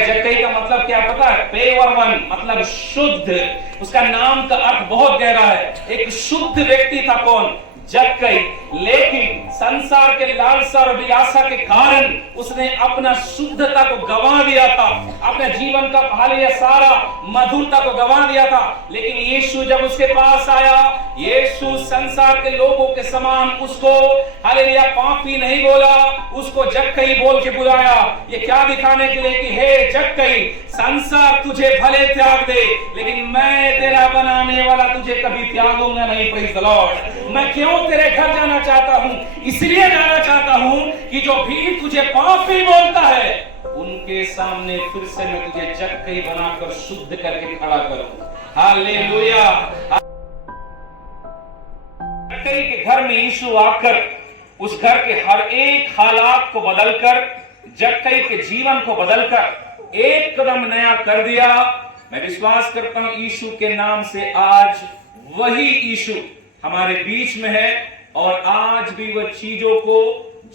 जक्कई का मतलब क्या पता है? पेवरवन मतलब शुद्ध। उसका नाम का अर्थ बहुत गहरा है। एक शुद्ध व्यक्ति था कौन? जक्कई। लेकिन संसार के लालसा और विलासा के कारण उसने अपना शुद्धता को गंवा दिया था, अपने जीवन का हालिया सारा मधुरता को गंवा दिया था। लेकिन यीशु जब उसके पास आया, यीशु संसार के लोगों के समान उसको हालेलुया पापी नहीं बोला, उसको जक्कई बोल के बुलाया। ये क्या दिखाने के लिए कि हे जक्कई, संसार तुझे भले त्याग दे, लेकिन मैं तेरा बनाने वाला तुझे कभी त्यागूंगा नहीं। Praise the Lord. मैं क्यों तेरे घर जाना चाहता हूं? इसलिए जाना चाहता हूं कि जो भी तुझे पापी बोलता है, उनके सामने फिर से मैं तुझे जक्कई बनाकर शुद्ध करके खड़ा करूं। हालेलुया। जक्कई के घर में यीशु आकर उस घर के हर एक हालात को बदलकर, जक्कई के जीवन को बदलकर एक कदम नया कर दिया। मैं विश्वास करता हूं यीशु के नाम से आज वही यीशु हमारे बीच में है और आज भी वह चीजों को,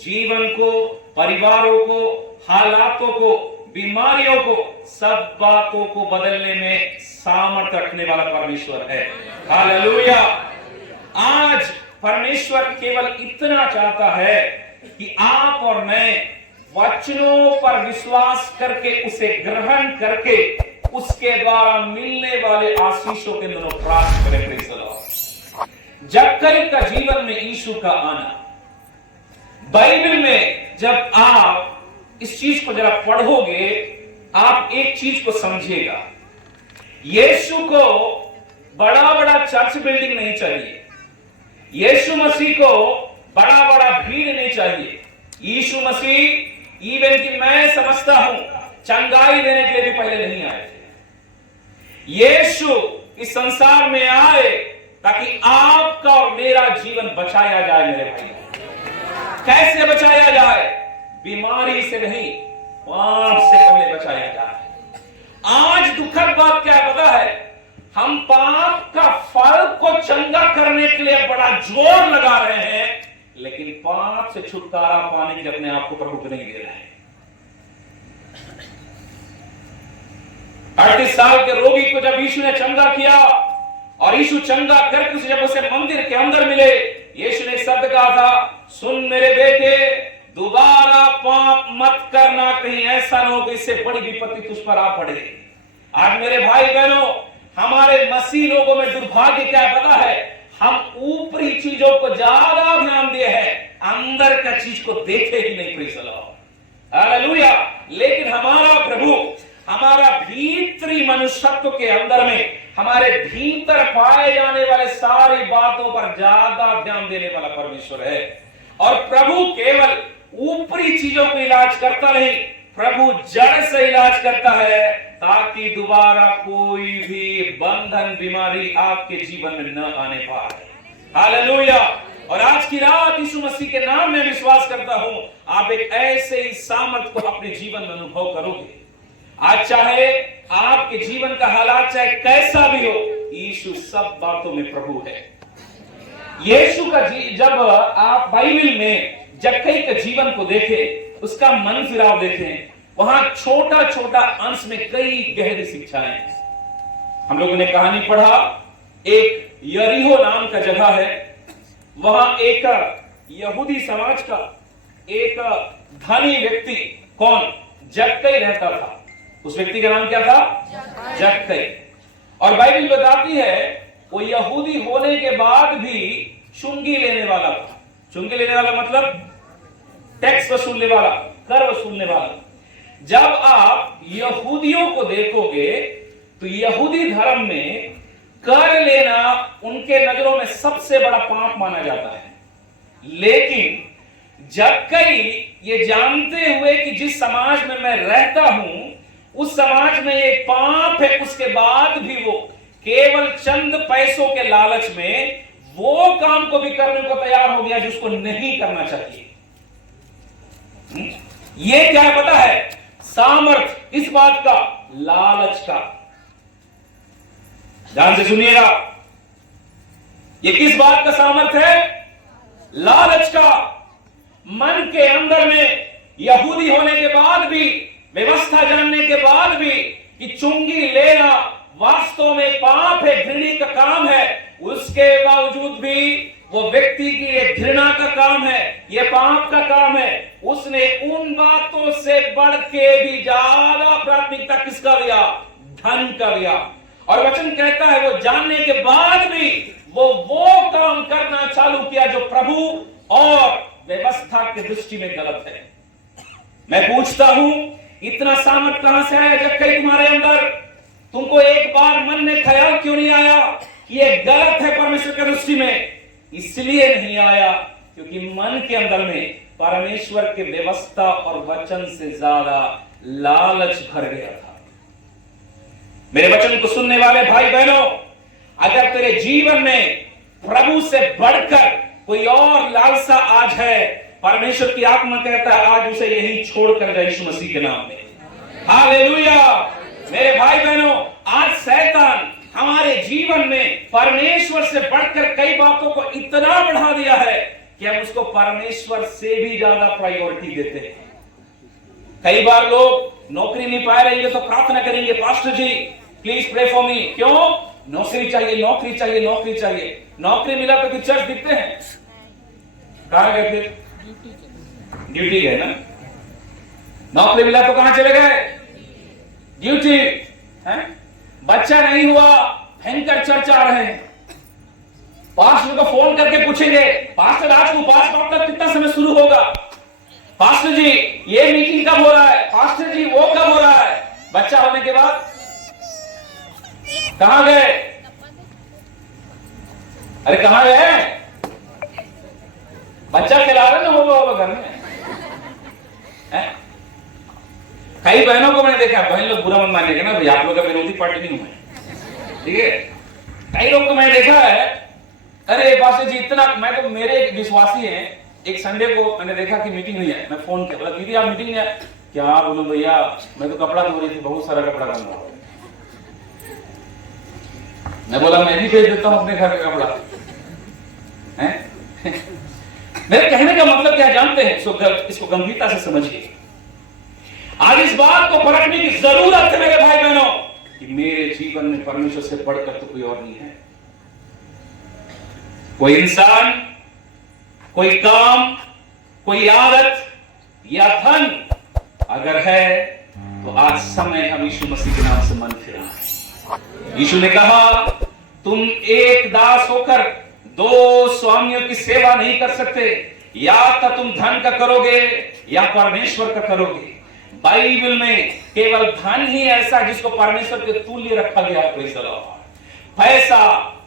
जीवन को, परिवारों को, हालातों को, बीमारियों को, सब बातों को बदलने में सामर्थ्य रखने वाला परमेश्वर है। हालेलुया। आज परमेश्वर केवल इतना चाहता है कि आप और मैं वचनों पर विश्वास करके, उसे ग्रहण करके, उसके द्वारा मिलने वाले आशीषों के दोनों प्राप्त करें। Praise the Lord. जक्कई का जीवन में यीशु का आना, बाइबल में जब आप इस चीज को जरा पढ़ोगे, आप एक चीज को समझिएगा। यीशु को बड़ा बड़ा चर्च बिल्डिंग नहीं चाहिए, यीशु मसीह को बड़ा बड़ा भीड़ नहीं चाहिए। यीशु मसीह इवन कि मैं समझता हूं चंगाई देने के लिए भी पहले नहीं आए थे। यीशु इस संसार में आए ताकि आपका और मेरा जीवन बचाया जाए। मेरे भाई, कैसे बचाया जाए? बीमारी से नहीं, पाप से पहले बचाया जाए। आज दुखद बात क्या पता है? हम पाप का फल को चंगा करने के लिए बड़ा जोर लगा रहे हैं, लेकिन पाप से छुटकारा पाने के लिए अपने आप को प्रभु को नहीं दे रहे हैं। 38 साल के रोगी को जब यीशु ने चंगा किया और यीशु चंगा करके उसे जब उसे मंदिर के अंदर मिले, यीशु ने शब्द कहा था, सुन मेरे बेटे, दोबारा पाप मत करना, कहीं ऐसा न हो कि इससे बड़ी विपत्ति तुझ पर आ पड़े। आज मेरे भाई बहनों, हमारे मसीह लोगों में दुर्भाग्य क्या पता है? हम ऊपरी चीजों को ज्यादा ध्यान दिए हैं, अंदर का चीज को देखे ही नहीं। Praise the lord. हालेलुया। लेकिन हमारा प्रभु हमारा भीतरी मनुष्यत्व के अंदर में, हमारे भीतर पाए जाने वाले सारी बातों पर ज्यादा ध्यान देने वाला परमेश्वर है। और प्रभु केवल ऊपरी चीजों को इलाज करता नहीं, प्रभु जड़ से इलाज करता है, ताकि दोबारा कोई भी बंधन, बीमारी आपके जीवन में न आने पाए। हालेलुया। और आज की रात यीशु मसीह के नाम में विश्वास करता हूं, आप एक ऐसे ही सामर्थ्य को अपने जीवन में अनुभव करोगे। आज चाहे आपके जीवन का हालात चाहे कैसा भी हो, यीशु सब बातों में प्रभु है। यीशु का जब आप बाइबल में जक्कई के जीवन को देखें, उसका मन फिराव देखें, वहां छोटा छोटा अंश में कई गहरी शिक्षाएं। हम लोगों ने कहानी पढ़ा, एक यरीहो नाम का जगह है, वहां एक यहूदी समाज का एक धनी व्यक्ति, कौन? जक्कई रहता था। उस व्यक्ति का नाम क्या था? जक्कई। और बाइबल बताती है वो यहूदी होने के बाद भी चुंगी लेने वाला था। चुंगी लेने वाला मतलब टैक्स वसूलने वाला, कर वसूलने वाला। जब आप यहूदियों को देखोगे तो यहूदी धर्म में कर लेना उनके नजरों में सबसे बड़ा पाप माना जाता है। लेकिन जक्कई ये जानते हुए कि जिस समाज में मैं रहता हूं उस समाज में एक पाप है, उसके बाद भी वो केवल चंद पैसों के लालच में वो काम को भी करने को तैयार हो गया जिसको नहीं करना चाहिए। ये क्या पता है? सामर्थ इस बात का, लालच का। ध्यान से सुनिएगा, ये किस बात का सामर्थ है? लालच का। मन के अंदर में यहूदी होने के बाद भी, व्यवस्था जानने के बाद कि चुंगी लेना वास्तव में पाप है, घृणा का काम है, उसके बावजूद भी वो व्यक्ति की ये घृणा का काम है, ये पाप का काम है, उसने उन बातों से बढ़ के भी ज्यादा प्राथमिकता किसका दिया? धन का दिया। और वचन कहता है वो जानने के बाद भी वो काम करना चालू किया जो प्रभु और व्यवस्था की दृष्टि में गलत है। मैं पूछता हूं, इतना सामर्थ कहां से आया जब कहीं तुम्हारे अंदर? तुमको एक बार मन में ख्याल क्यों नहीं आया कि ये गलत है परमेश्वर की दृष्टि में? इसलिए नहीं आया क्योंकि मन के अंदर में परमेश्वर के व्यवस्था और वचन से ज्यादा लालच भर गया था। मेरे वचन को सुनने वाले भाई बहनों, अगर तेरे जीवन में प्रभु से बढ़कर कोई और लालसा आज है, परमेश्वर की आत्मा कहता है आज उसे यही छोड़कर जाए यीशु मसीह के नाम में। हालेलुया। मेरे भाई बहनों, आज शैतान हमारे जीवन में परमेश्वर से बढ़कर कई बातों को इतना बढ़ा दिया है कि हम उसको परमेश्वर से भी ज्यादा प्रायोरिटी देते हैं। कई बार लोग नौकरी नहीं पा रहे तो प्रार्थना करेंगे, pastor ji please pray for me. क्यों? नौकरी चाहिए, नौकरी चाहिए, नौकरी चाहिए। नौकरी मिला तो कुछ चर्च दिखते हैं? कहां गए फिर? ड्यूटी है ना। नौकरी मिला तो कहां चले गए? ड्यूटी है। बच्चा नहीं हुआ, भयंकर चर्च आ रहे हैं। पास्टर को फोन करके पूछेंगे, पास्टर आज उपवास का कितना समय शुरू होगा? पास्टर जी ये मीटिंग कब हो रहा है? पास्टर जी वो कब हो रहा है? बच्चा होने के बाद कहां गए? अरे कहां गए? बच्चा खिला रहे ना वो घर में है? कई बहनों को मैंने देखा, बहन लोग बुरा मत मानिएगा ना भाई, आप लोग का विरोधी पार्टी नहीं हूं मैं, ठीक है? कई लोग को मैंने देखा है, अरे पास्टर जी इतना, मैं तो मेरे एक विश्वासी हैं, एक संडे को मैंने देखा कि मीटिंग हुई है, मैं फोन किया, बोला दीदी आप मीटिंग है क्या? बोलो भैया मैं तो कपड़ा धो रही थी, बहुत सारा कपड़ा करना। मैं बोला मैं भी भेज देता हूं अपने घर का कपड़ा है। मेरे कहने का मतलब क्या जानते हैं? इसको गंभीरता से समझिए। आज इस बात को परखने की जरूरत है मेरे भाई बहनों कि मेरे जीवन में परमेश्वर से बढ़कर तो कोई और नहीं है। कोई इंसान, कोई काम, कोई आदत या धन अगर है तो आज समय हम यीशु मसीह के नाम से मन फिराएं। यीशु ने कहा तुम एक दास होकर दो स्वामियों की सेवा नहीं कर सकते, या तो तुम धन का करोगे या परमेश्वर का करोगे। बाइबल में केवल धन ही ऐसा जिसको परमेश्वर के तुल्य रखा गया है। पैसा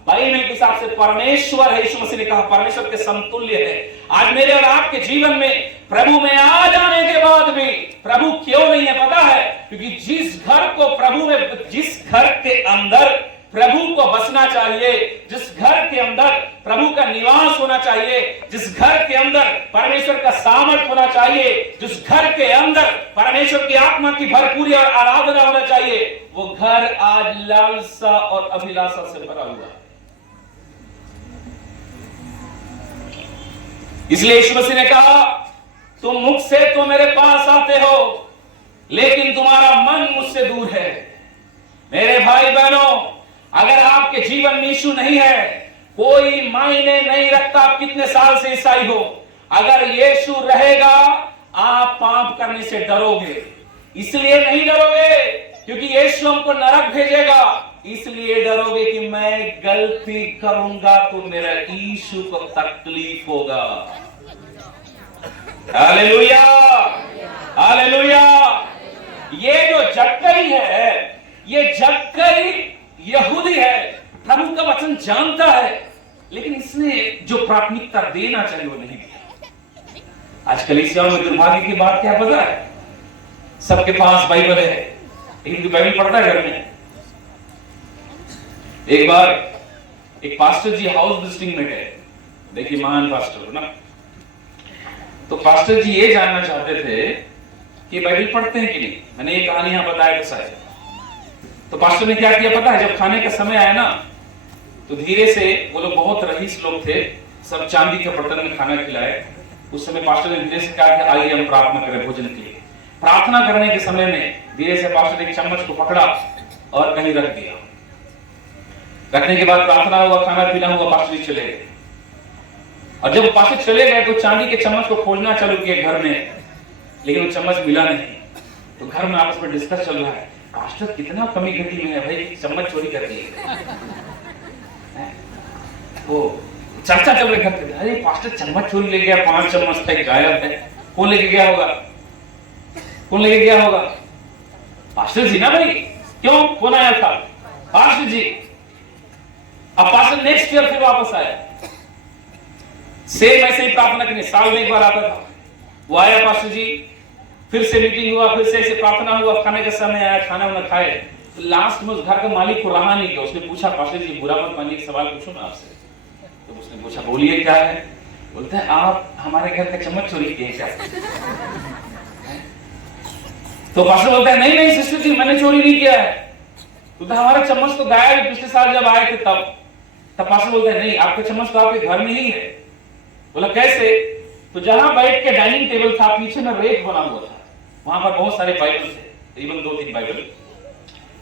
बाइबल के हिसाब से परमेश्वर है। यीशु मसीह ने कहा परमेश्वर के समतुल्य है। आज मेरे और आपके जीवन में प्रभु में आ जाने के बाद भी प्रभु क्यों नहीं है पता है? क्योंकि जिस घर को प्रभु में, जिस घर के अंदर प्रभु को बसना चाहिए, जिस घर के अंदर प्रभु का निवास होना चाहिए, जिस घर के अंदर परमेश्वर का सामर्थ होना चाहिए, जिस घर के अंदर परमेश्वर की आत्मा की भरपूरी और आराधना होना चाहिए, वो घर आज लालसा और अभिलाषा से भरा हुआ है। इसलिए यीशु मसीह ने कहा तुम मुख से तो मेरे पास आते हो लेकिन तुम्हारा मन मुझसे दूर है। मेरे भाई बहनों, अगर आपके जीवन में यीशु नहीं है, कोई मायने नहीं रखता आप कितने साल से ईसाई हो, अगर यीशु रहेगा आप पाप करने से डरोगे। इसलिए नहीं डरोगे क्योंकि यीशु हमको नरक भेजेगा, इसलिए डरोगे कि मैं गलती करूंगा तो मेरा यीशु को तकलीफ होगा। Hallelujah, hallelujah. ये जो जक्कई है, ये जक्कई यहूदी है, प्रभु का वचन जानता है, लेकिन इसने जो प्राथमिकता देना चाहिए वो नहीं दिया। आज कलीसियाओं में दुर्भाग्य की बात क्या पता है? सबके पास बाइबल है लेकिन बाइबल पढ़ता है घर में। एक बार एक पास्टर जी हाउस विजिटिंग में गए, देखिए महान पास्टर ना, तो पास्टर जी ये जानना चाहते थे कि बाइबल पढ़ते हैं कि नहीं। मैंने ये कहानी यहां बताया था शायद। तो पास्टर ने क्या किया पता है? जब खाने का समय आया ना तो धीरे से, वो लोग बहुत रईस लोग थे, सब चांदी के बर्तन में खाना खिलाए। उस समय पास्टर ने धीरे से कहा कि आइए हम प्रार्थना करें भोजन के लिए। प्रार्थना करने के समय में धीरे से पास्टर ने एक चम्मच को पकड़ा और कहीं रख दिया। रखने के बाद प्रार्थना हुआ, खाना पीना हुआ, पास्टर जी चले गए। और जब पास्टर चले गए तो चांदी के चम्मच को खोजना चालू किया घर में, लेकिन वो चम्मच मिला नहीं। तो घर में आपस में डिस्कस चल रहा है, पास्टर कितना कमी घटी में है भाई, चम्मच चोरी कर दी है। वो चर्चा चल रही घर पे, अरे पास्टर चम्मच चोरी ले गया, 5 चम्मच थे गायब है। कौन लेके गया होगा? कौन लेके गया होगा? पास्टर जी ना भाई। क्यों? कौन आया था? पास्टर जी। अब पास्टर नेक्स्ट ईयर फिर वापस आया, सेम ऐसे ही प्रार्थना करने, साल में एक बार आता था। वो आया पास्टर जी, फिर से मीटिंग हुआ, फिर से ऐसे प्रार्थना हुआ, खाने का समय आया, खाना वाना खाए। तो लास्ट में उस घर के मालिक को रहा नहीं किया, उसने पूछा पास्टर जी बुरा मत मानिए, एक सवाल पूछूं मैं आपसे। तो उसने पूछा बोलिए क्या है? बोलते हैं आप हमारे घर का चम्मच चोरी किए क्या? तो पास्टर बोलता है नहीं नहीं सिस्टर जी मैंने चोरी नहीं किया है। तो हमारा चम्मच तो गायब है, पिछले साल जब आए थे तब पास्टर बोलता है नहीं आपका चम्मच तो आपके घर में ही है। बोला कैसे? तो जहां बैठ के डाइनिंग टेबल था पीछे में रेक बना हुआ था, वहां पर बहुत सारे बाइबल थे, करीबन 2-3 बाइबल।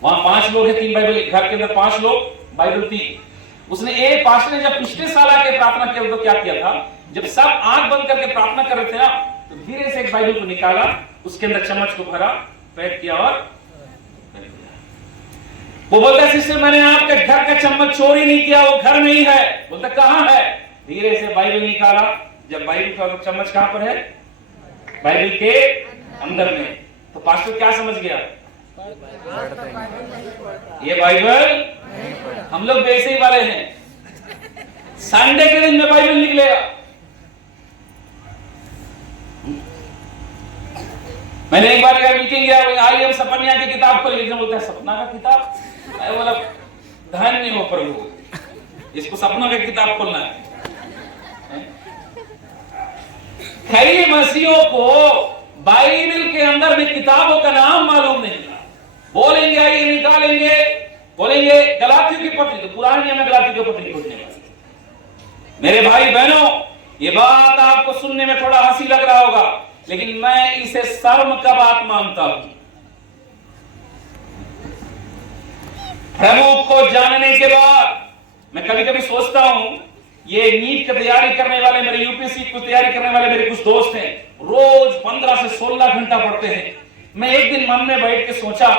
वहां 5 लोग हैं, 3 बाइबल, एक घर के अंदर 5 लोग, बाइबल 3। उसने एक पास्टर ने जब पिछले साल आके प्रार्थना किया तो क्या किया था, जब सब आंख बंद करके प्रार्थना कर रहे थे ना, तो धीरे से एक बाइबल को निकाला, उसके अंदर चम्मच को भरा, पैक किया और वो बोलता है सिस्टर मैंने आपके घर का चम्मच चोरी नहीं किया, वो घर में ही है। बोलता कहां है? धीरे से बाइबल निकाला, जब बाइबल का चम्मच कहां पर है? बाइबल के अंदर में। तो पास्टर क्या समझ गया? ये बाइबल हम लोग वैसे ही वाले हैं, संडे के दिन में बाइबल निकलेगा। मैंने एक बार मीटिंग गया, आई हम सपनिया की किताब को लेकर, बोलता है सपना का किताब? बोला धन्य हो प्रभु, इसको सपनों की किताब खोलना है। कई मसीहों को बाइबल के अंदर में किताबों का नाम मालूम नहीं था। बोलेंगे आइए निकालेंगे, बोलेंगे गलातियों की पत्री, तो पुरानी में गलातियों की पत्री खोजने वाली। मेरे भाई बहनों, ये बात आपको सुनने में थोड़ा हंसी लग रहा होगा, लेकिन मैं इसे शर्म का बात मानता हूं। प्रभु को जानने के बाद मैं कभी कभी सोचता हूं, ये नीट की तैयारी करने वाले, मेरे यूपीएससी की तैयारी करने वाले मेरे कुछ दोस्त हैं, रोज 15 से 16 घंटा पढ़ते हैं। मैं एक दिन मन में बैठ के सोचा,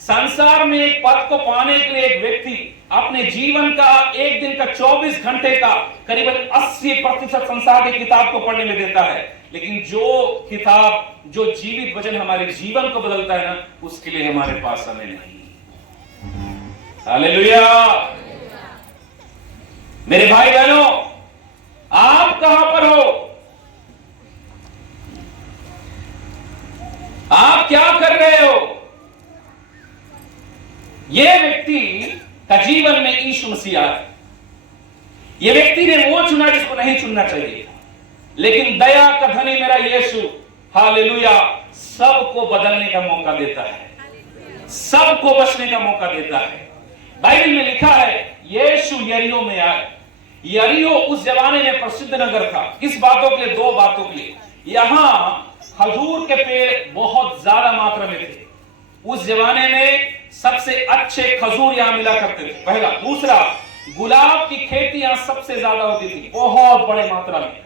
संसार में एक पद को पाने के लिए एक व्यक्ति अपने जीवन का एक दिन का 24 घंटे का करीबन 80% संसार की किताब को पढ़ने में देता है, लेकिन जो किताब, जो जीवित वचन हमारे जीवन को बदलता है ना, उसके लिए हमारे पास समय नहीं। हालेलुया। मेरे भाई बहनों, आप कहां पर हो? आप क्या कर रहे हो? यह व्यक्ति का जीवन में यीशु मसीह आया। यह व्यक्ति ने वो चुना जिसको नहीं चुनना चाहिए था, लेकिन दया का धनी मेरा यीशु, हालेलुया, सबको बदलने का मौका देता है, सबको बचने का मौका देता है। बाइबल में लिखा है यीशु यरीहो में आए। यरीहो उस जमाने में प्रसिद्ध नगर था। किस बातों के लिए? 2 बातों के लिए। यहां खजूर के पेड़ बहुत ज्यादा मात्रा में थे। उस जमाने में सबसे अच्छे खजूर यहां मिला करते थे, पहला। दूसरा, गुलाब की खेती यहां सबसे ज्यादा होती थी, बहुत बड़े मात्रा में।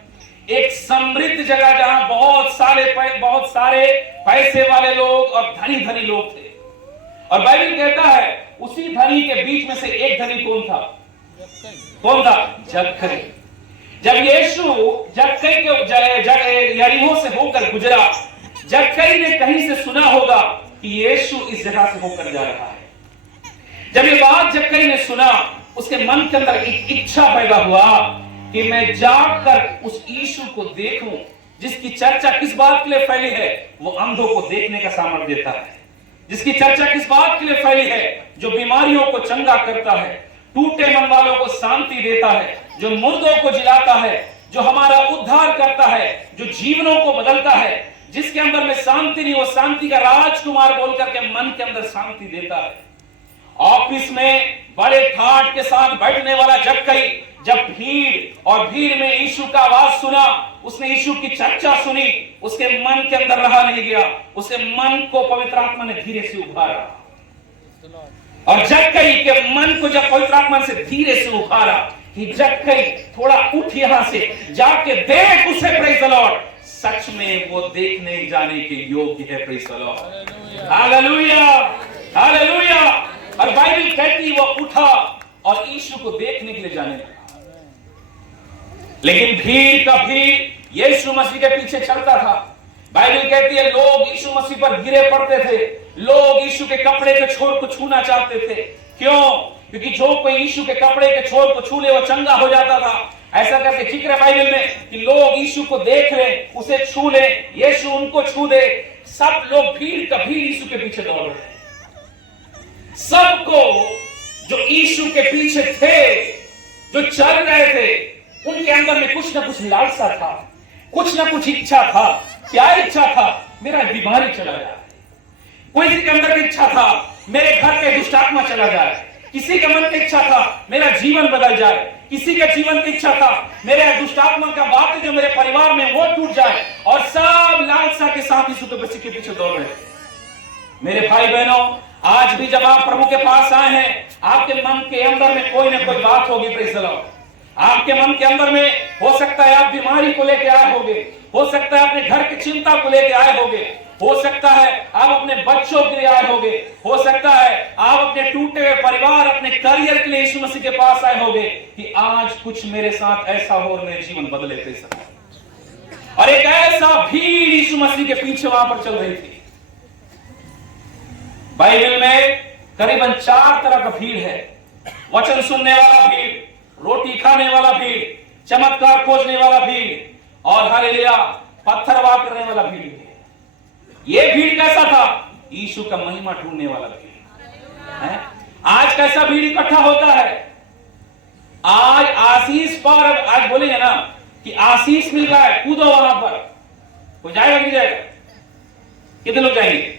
एक समृद्ध जगह जहां बहुत सारे पैसे वाले लोग और धनी लोग थे। और बाइबल कहता है उसी धनी के बीच में से एक धनी कौन था? कौन था? जक्कई। जब यीशु जक्कई के यरीहो से होकर गुजरा, जक्कई ने कहीं से सुना होगा कि यीशु इस जगह से होकर जा रहा है। जब ये बात जक्कई ने सुना, उसके मन के अंदर एक इच्छा पैदा हुआ कि मैं जाकर उस यीशु को देखूं, जिसकी चर्चा किस बात के लिए फैली है? वो अंधों को देखने का सामर्थ्य देता है। जिसकी चर्चा किस बात के लिए फैली है? जो बीमारियों को चंगा करता है, टूटे मन वालों को शांति देता है, जो मुर्दों को जिलाता है, जो हमारा उद्धार करता है, जो जीवनों को बदलता है, जिसके अंदर में शांति नहीं, वो शांति का राजकुमार बोलकर के मन के अंदर शांति देता है। ऑफिस में बड़े ठाट के साथ बैठने वाला जक्कई जब भीड़ में यीशु का आवाज सुना, उसने यीशु की चर्चा सुनी, उसके मन के अंदर रहा नहीं गया, उसके मन को पवित्र आत्मा ने धीरे से उभारा। और जक्कई के मन को जब पवित्र आत्मा से धीरे से उभारा कि जक्कई थोड़ा उठ, यहां से जाके देख उसे, प्रेज़ द लॉर्ड, सच में वो देखने जाने के योग्य है। Praise the lord, hallelujah, hallelujah. और बाइबल कहती वो उठा और यीशु को देखने के लिए जाने लगा। लेकिन भीड़ यीशु मसीह के पीछे चलता था। बाइबल कहती है लोग यीशु मसीह पर गिरे पड़ते थे, लोग यीशु के कपड़े के छोर को छूना चाहते थे। क्यों? क्योंकि जो कोई यीशु के कपड़े के छोर को छू ले वो चंगा हो जाता था। ऐसा करके जिक्र है बाइबल में कि लोग यीशु को देख ले, उसे छू ले, यीशु उनको छू दे। सब लोग भीड़ यीशु के पीछे दौड़ रहे। सबको जो यीशु के पीछे थे, जो चल रहे थे, उनके अंदर में कुछ ना कुछ लालसा था, कुछ ना कुछ इच्छा था। क्या इच्छा था? मेरा बीमारी चला जाए। कोई के अंदर की इच्छा था मेरे घर के दुष्ट आत्मा चला जाए। किसी के मन की इच्छा था मेरा जीवन बदल जाए। किसी के जीवन की इच्छा था मेरे दुष्ट आत्मा का बात जो मेरे परिवार में वो टूट जाए। और सब लालसा के साथ यीशु के बच्चे के पीछे दौड़ रहे। मेरे भाई बहनों, आज भी जब आप प्रभु के पास आए हैं, आपके मन के अंदर में कोई ना कोई बात होगी। Praise the Lord. आपके मन के अंदर में हो सकता है आप बीमारी को लेकर आए होंगे, हो सकता है अपने घर की चिंता को लेकर आए होंगे, हो सकता है आप अपने बच्चों के लिए आए होंगे, हो सकता है आप अपने टूटे हुए परिवार, अपने करियर के लिए यीशु मसीह के पास आए होंगे कि आज कुछ मेरे साथ ऐसा हो और मेरे जीवन बदले। Praise the Lord. और एक ऐसा भीड़ यीशु मसीह के पीछे वहां पर चल रही थी। बाइबल में करीबन 4 तरह का भीड़ है। वचन सुनने वाला भीड़, रोटी खाने वाला भीड़, चमत्कार खोजने वाला भीड़, और हालेलुया पत्थर वार करने वाला भीड़। ये भीड़ कैसा था? यीशु का महिमा ढूंढने वाला भीड़ है। आज कैसा भीड़ इकट्ठा होता है? आज आशीष पर, आज बोलेंगे ना कि आशीष मिल रहा है, कूदो वहां पर। हो जाएगा नहीं जाएगा? कितने लोग जाएंगे?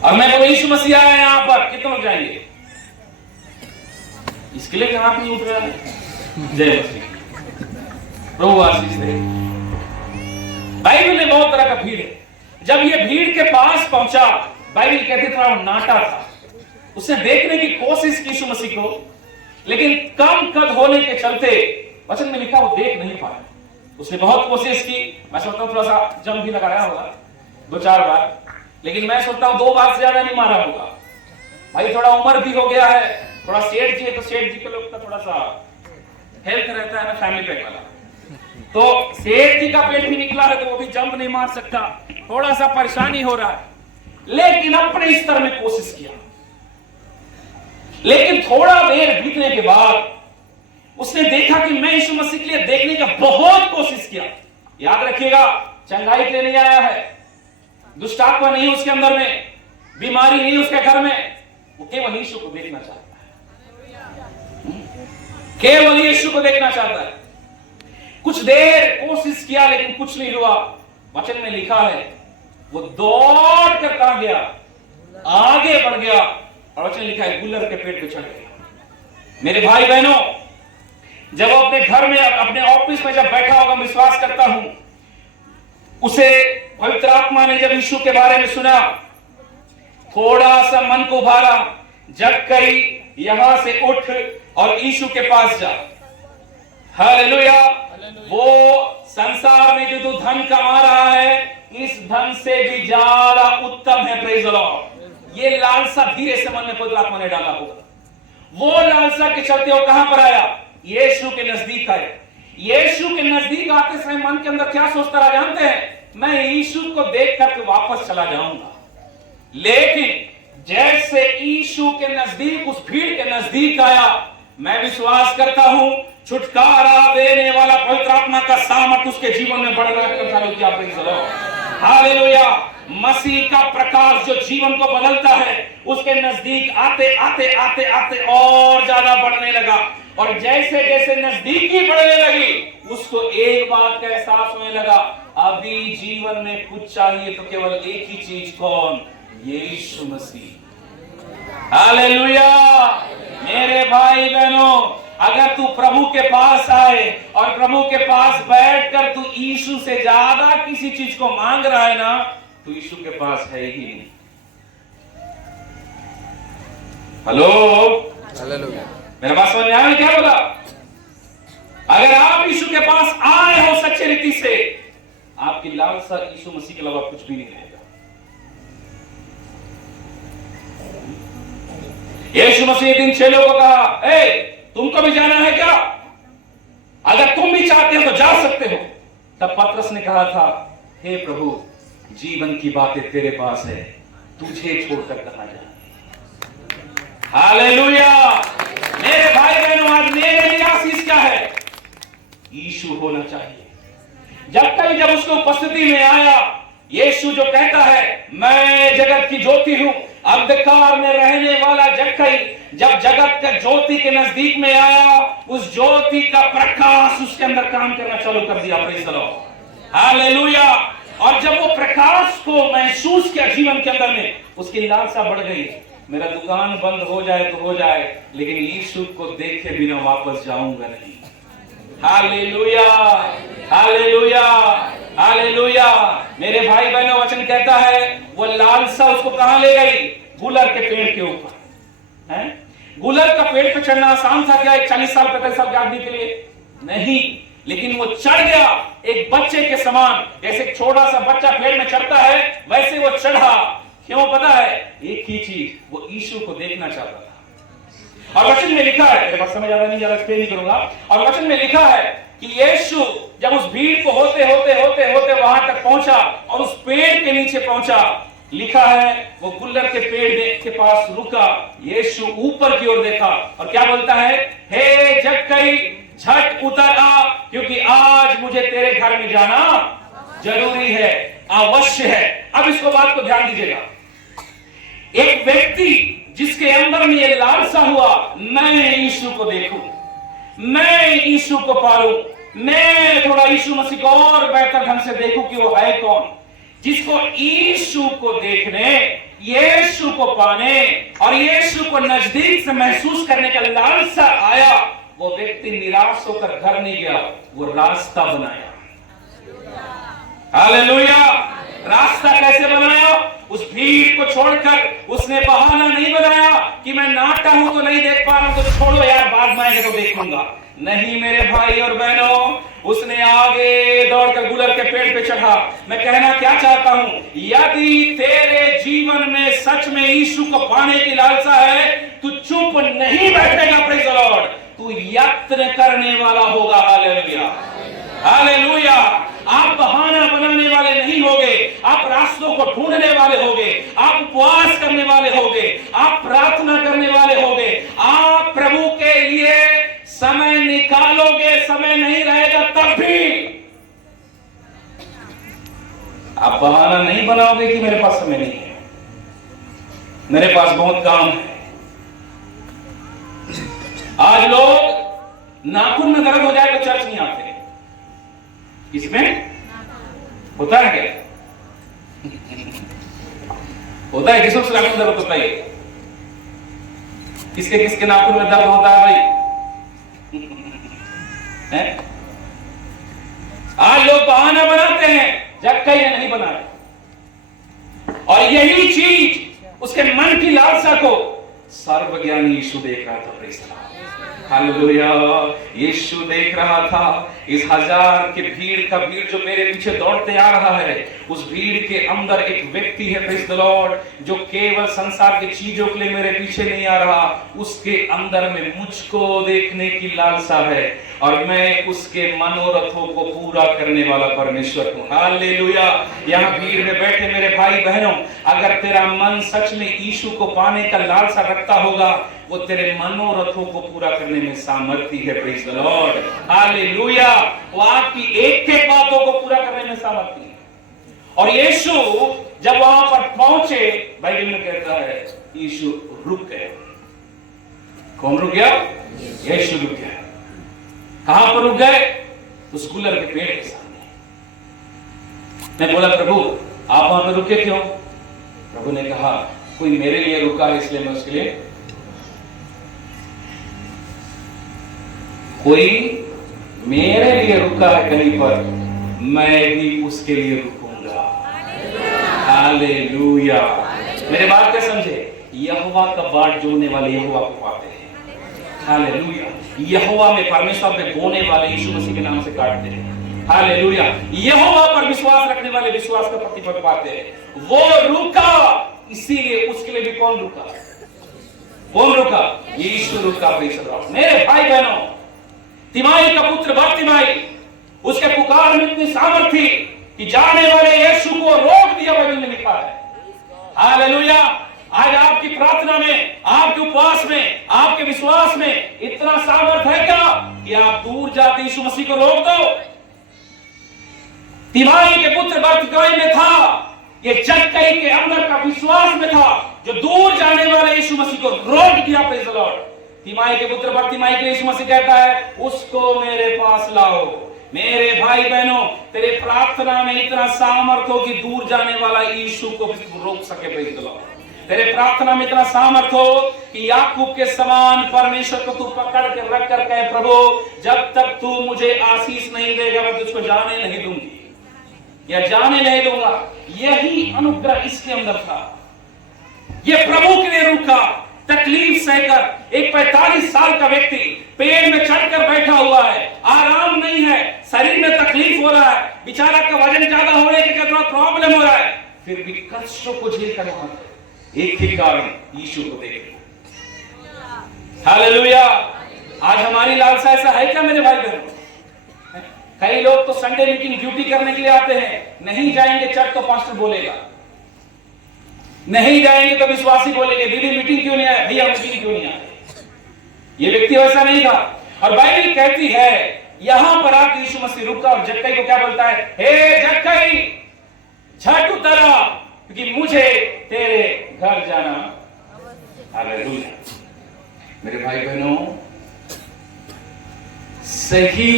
और मैं बोलो यीशु मसीह आया यहां पर, कितने लोग जाएंगे? इसके लिए हाथ नहीं उठ रहा है। जय मसीह, प्रभु आशीष दे। बाइबल में बहुत तरह का भीड़ है। जब ये भीड़ के पास पहुंचा, बाइबल कहते थोड़ा नाटा था। उसने देखने की कोशिश की यीशु मसीह को, लेकिन कम कद होने के चलते वचन में लिखा वो देख नहीं पाया। उसने बहुत कोशिश की। मैं सोचता हूं थोड़ा सा जम भी लगाया होगा 2-4 बार, लेकिन मैं सोचता हूं 2 बार से ज्यादा नहीं मारा होगा। भाई थोड़ा उम्र भी हो गया है, थोड़ा सेठ जी है तो सेठ जी के लोग का थोड़ा सा हेल्थ रहता है ना, फैमिली पैक वाला, तो सेठ जी का पेट भी निकला है तो वो भी जंप नहीं मार सकता, थोड़ा सा परेशानी हो रहा है। लेकिन अपने स्तर में कोशिश किया। लेकिन थोड़ा देर बीतने के बाद उसने देखा कि मैं यीशु मसीह के लिए देखने का बहुत कोशिश किया। याद रखिएगा, चंगाई के लिए नहीं आया है, दुष्ट आत्मा नहीं उसके अंदर में, बीमारी नहीं उसके घर में, वो केवल यीशु को देखना चाहता है। केवल यीशु को देखना चाहता है। कुछ देर कोशिश किया लेकिन कुछ नहीं हुआ। वचन में लिखा है वो दौड़ कर कहां गया? आगे बढ़ गया। और वचन लिखा है गुलर के पेड़ पे चढ़ गया। मेरे भाई बहनों, जब वो अपने घर में, अपने ऑफिस में जब बैठा होगा, विश्वास करता हूं उसे पवित्र आत्मा ने जब यीशु के बारे में सुना, थोड़ा सा मन को उभारा, जग करी यहां से उठ और यीशु के पास जा। हालेलुया। वो संसार में जो तू धन कमा रहा है, इस धन से भी ज्यादा उत्तम है। Praise the Lord. ये लालसा धीरे से मन में पवित्र आत्मा ने डाला होगा। वो लालसा के चलते वो कहां पर आया? यीशु के नजदीक आया। यीशु के नजदीक आते समय मन के अंदर क्या सोचता रहा जानते हैं? मैं यीशु को देख करके वापस चला जाऊंगा। लेकिन जैसे यीशु के नजदीक, उस भीड़ के नजदीक आया, मैं विश्वास करता हूं छुटकारा देने वाला पवित्र आत्मा का सामर्थ उसके जीवन में बढ़ना चालू किया। Praise the lord. हालेलुया। मसीह का प्रकाश जो जीवन को बदलता है, उसके नजदीक आते आते आते आते और ज्यादा बढ़ने लगा। और जैसे जैसे नजदीकी बढ़ने लगी, उसको एक बात का एहसास होने लगा, अभी जीवन में कुछ चाहिए तो केवल एक ही चीज, कौन? यीशु मसीह। हालेलुया। मेरे भाई बहनों, अगर तू प्रभु के पास आए और प्रभु के पास बैठकर तू यीशु से ज्यादा किसी चीज को मांग रहा है ना, तो यीशु के पास है ही नहीं। Hello, hallelujah. मेरा बात समझ में आया? क्या बोला? अगर आप यीशु के पास आए हो सच्चे रीति से, आपकी लालसा यीशु मसीह के अलावा कुछ भी नहीं रहेगा। यीशु मसीह दिन चेलों को कहा, ए, तुमको भी जाना है क्या? अगर तुम भी चाहते हो तो जा सकते हो। तब पतरस ने कहा था, हे प्रभु, जीवन की बातें तेरे पास है, तुझे छोड़कर कहां जाए। हालेलुया। मेरे भाई बहनों, आज मेरे लिए आशीष क्या है? यीशु होना चाहिए। जब उसकी उपस्थिति में आया, यीशु जो कहता है, मैं जगत की ज्योति हूं, अंधकार में रहने वाला जक्कई जब जगत के ज्योति के नजदीक में आया, उस ज्योति का प्रकाश उसके अंदर काम करना चालू कर दिया। Praise the lord. हालेलुया। और जब वो प्रकाश को महसूस किया जीवन के अंदर में, उसकी लालसा बढ़ गई। मेरा दुकान बंद हो जाए तो हो जाए, लेकिन यीशु को देखे बिना वापस जाऊंगा नहीं। Hallelujah, hallelujah, hallelujah. मेरे भाई बहनों, वचन कहता है वो लालसा उसको कहां ले गई? गुलर के पेड़ के ऊपर। है? गुलर का पेड़ पे चढ़ना आसान था क्या 40 साल 45 साल के आदमी के लिए? नहीं, लेकिन वो चढ़ गया एक बच्चे के समान। जैसे एक छोटा सा बच्चा पेड़ में चढ़ता है, वैसे वो चढ़ा। क्यों पता है? एक ही चीज, वो यीशु को देखना चाहता था। और वचन में लिखा है, मेरे पास समझ ज्यादा नहीं, ज्यादा एक्सप्लेन नहीं करूंगा। और वचन में लिखा है कि यीशु जब उस भीड़ को होते होते होते होते वहां तक पहुंचा और उस पेड़ के नीचे पहुंचा, लिखा है वो गुल्लर के पेड़ के पास रुका। यीशु ऊपर की ओर देखा और क्या बोलता है? हे जक्कई, झट उतर आ, क्योंकि आज मुझे तेरे घर में जाना जरूरी है, अवश्य है। अब इसको बात को ध्यान दीजिएगा। एक व्यक्ति जिसके अंदर में ये लालसा हुआ, मैं यीशु को देखूं, मैं यीशु को पालूं, मैं थोड़ा यीशु मसीह को और बेहतर ढंग से देखूं कि वो है कौन। जिसको यीशु को देखने, यीशु को पाने और यीशु को नजदीक से महसूस करने का लालसा आया, वो व्यक्ति निराश होकर घर नहीं गया, वो रास्ता बनाया। हालेलुया। रास्ता कैसे बनाया? उस भीड़ को छोड़कर उसने बहाना नहीं बनाया कि मैं नाटा हूं तो नहीं देख पा रहा हूं, तो छोड़ो यार, बाद में आएंगे तो देखूंगा। नहीं मेरे भाई और बहनों, उसने आगे दौड़कर गुलर के पेड़ पे चढ़ा। मैं कहना क्या चाहता हूं, यदि तेरे जीवन में सच में यीशु को पाने की लालसा है, तू चुप नहीं बैठेगा। Praise the Lord. तू यत्न करने वाला होगा। Hallelujah, hallelujah. आप बहाना बनाने वाले नहीं होगे, आप रास्तों को ढूंढने वाले होगे, आप उपवास करने वाले होगे, आप प्रार्थना करने वाले होगे, आप प्रभु के लिए समय निकालोगे। समय नहीं रहेगा तब भी आप बहाना नहीं बनाओगे कि मेरे पास समय नहीं है, मेरे पास बहुत काम है। आज लोग नाखून में दर्द हो जाए तो चर्च नहीं आते। इसमें होता है क्या? होता है? किसको नाखून दर्द होता है? किसके किसके नाखून में दर्द होता है भाई? है? आज लोग बहाना बनाते हैं, जक्कई ने नहीं बनाया। और यही चीज उसके मन की लालसा को सर्वज्ञानी यीशु देख रहा था। Praise the lord. हालेलुया। यीशु देख रहा था इस हजार के भीड़ का भीड़ जो मेरे पीछे दौड़ते आ रहा है, उस भीड़ के अंदर एक व्यक्ति है। Praise the Lord. जो केवल संसार की चीजों के लिए मेरे पीछे नहीं आ रहा, उसके अंदर में मुझको देखने की लालसा है और मैं उसके मनोरथों को पूरा करने वाला परमेश्वर हूं। हालेलुया। यहां भीड़ में बैठे मेरे भाई बहनों, अगर तेरा मन सच में यीशु को पाने का लालसा रखता होगा, वो तेरे मनोरथों को पूरा करने में सामर्थ्य है। Praise the lord. हालेलुया। वो आपकी एक एक बातों को पूरा करने में सामर्थ्य है। और यीशु जब वहां पर पहुंचे, बाइबल में कहता है यीशु रुक गए। कौन रुक गया? यीशु रुक गया। कहां पर रुक गए? उस गुलर के पेड़ के सामने। मैं बोला, प्रभु आप वहां पर रुके क्यों? प्रभु ने कहा, कोई मेरे लिए रुका है इसलिए मैं उसके लिए, कोई मेरे लिए रुका है कहीं पर, मैं भी उसके लिए रुकूंगा। हालेलुया। मेरे बात क्या समझे? यहोवा का बाट जोड़ने वाले यहोवा को पाते हैं। हालेलुया। यहोवा में, परमेश्वर में बोने वाले यीशु मसीह के नाम से काटते हैं। हालेलुया। यहोवा पर विश्वास रखने वाले विश्वास का प्रतिफल पाते हैं। वो रुका, इसीलिए उसके लिए भी कौन रुका? कौन रुका? यीशु रुका। मेरे भाई बहनों, तिमाई का पुत्र बरतिमाई, उसके पुकार में इतनी सामर्थ थी कि जाने वाले यीशु को रोक दिया, बाइबल में लिखा है। हालेलुया। आज आपकी प्रार्थना में, आपके उपवास में, आपके विश्वास में इतना सामर्थ है क्या कि आप दूर जाते यीशु मसीह को रोक दो? तिमाई के पुत्र बरतिमाई में था, ये जक्कई के अंदर का विश्वास में था, जो दूर जाने वाले यीशु मसीह को रोक दिया। Praise the Lord. तिमाई के पुत्र बरतिमाई के यीशु मसीह कहता है, उसको मेरे पास लाओ। मेरे भाई बहनों, तेरे प्रार्थना में इतना सामर्थ हो कि दूर जाने वाला यीशु को रोक सके। Praise the Lord. तेरे प्रार्थना में इतना सामर्थ हो कि याकूब के समान परमेश्वर को तू पकड़ के रख कर कहे, प्रभु जब तक तू मुझे आशीष नहीं देगा मैं तुझको जाने नहीं दूंगी या जाने नहीं दूंगा। यही अनुग्रह इसके अंदर था। ये प्रभु के लिए रुका, तकलीफ सहकर। एक 45 साल का व्यक्ति पेड़ में चढ़कर बैठा हुआ है, आराम नहीं है, शरीर में तकलीफ हो रहा है, बेचारा का वजन ज्यादा होने के थोड़ा प्रॉब्लम हो रहा है, फिर भी कष्टों को झेल कर रहा है। एक ही कारण, यीशु को देखना। हालेलुया। आज हमारी लालसा ऐसा है क्या मेरे भाई बहनों? कई लोग तो संडे मीटिंग ड्यूटी करने के लिए आते हैं, नहीं जाएंगे चर्च तो पास्टर बोलेगा, नहीं जाएंगे तो विश्वासी बोलेंगे, दीदी मीटिंग क्यों नहीं आए, भैया मीटिंग क्यों नहीं आए। ये व्यक्ति वैसा नहीं था। और बाइबल कहती है, यहां पर आके यीशु मसीह रुका और जक्कई को क्या बोलता है? हे जक्कई, झट उतरा क्योंकि मुझे तेरे घर जाना। हालेलुया। मेरे भाई बहनों, सही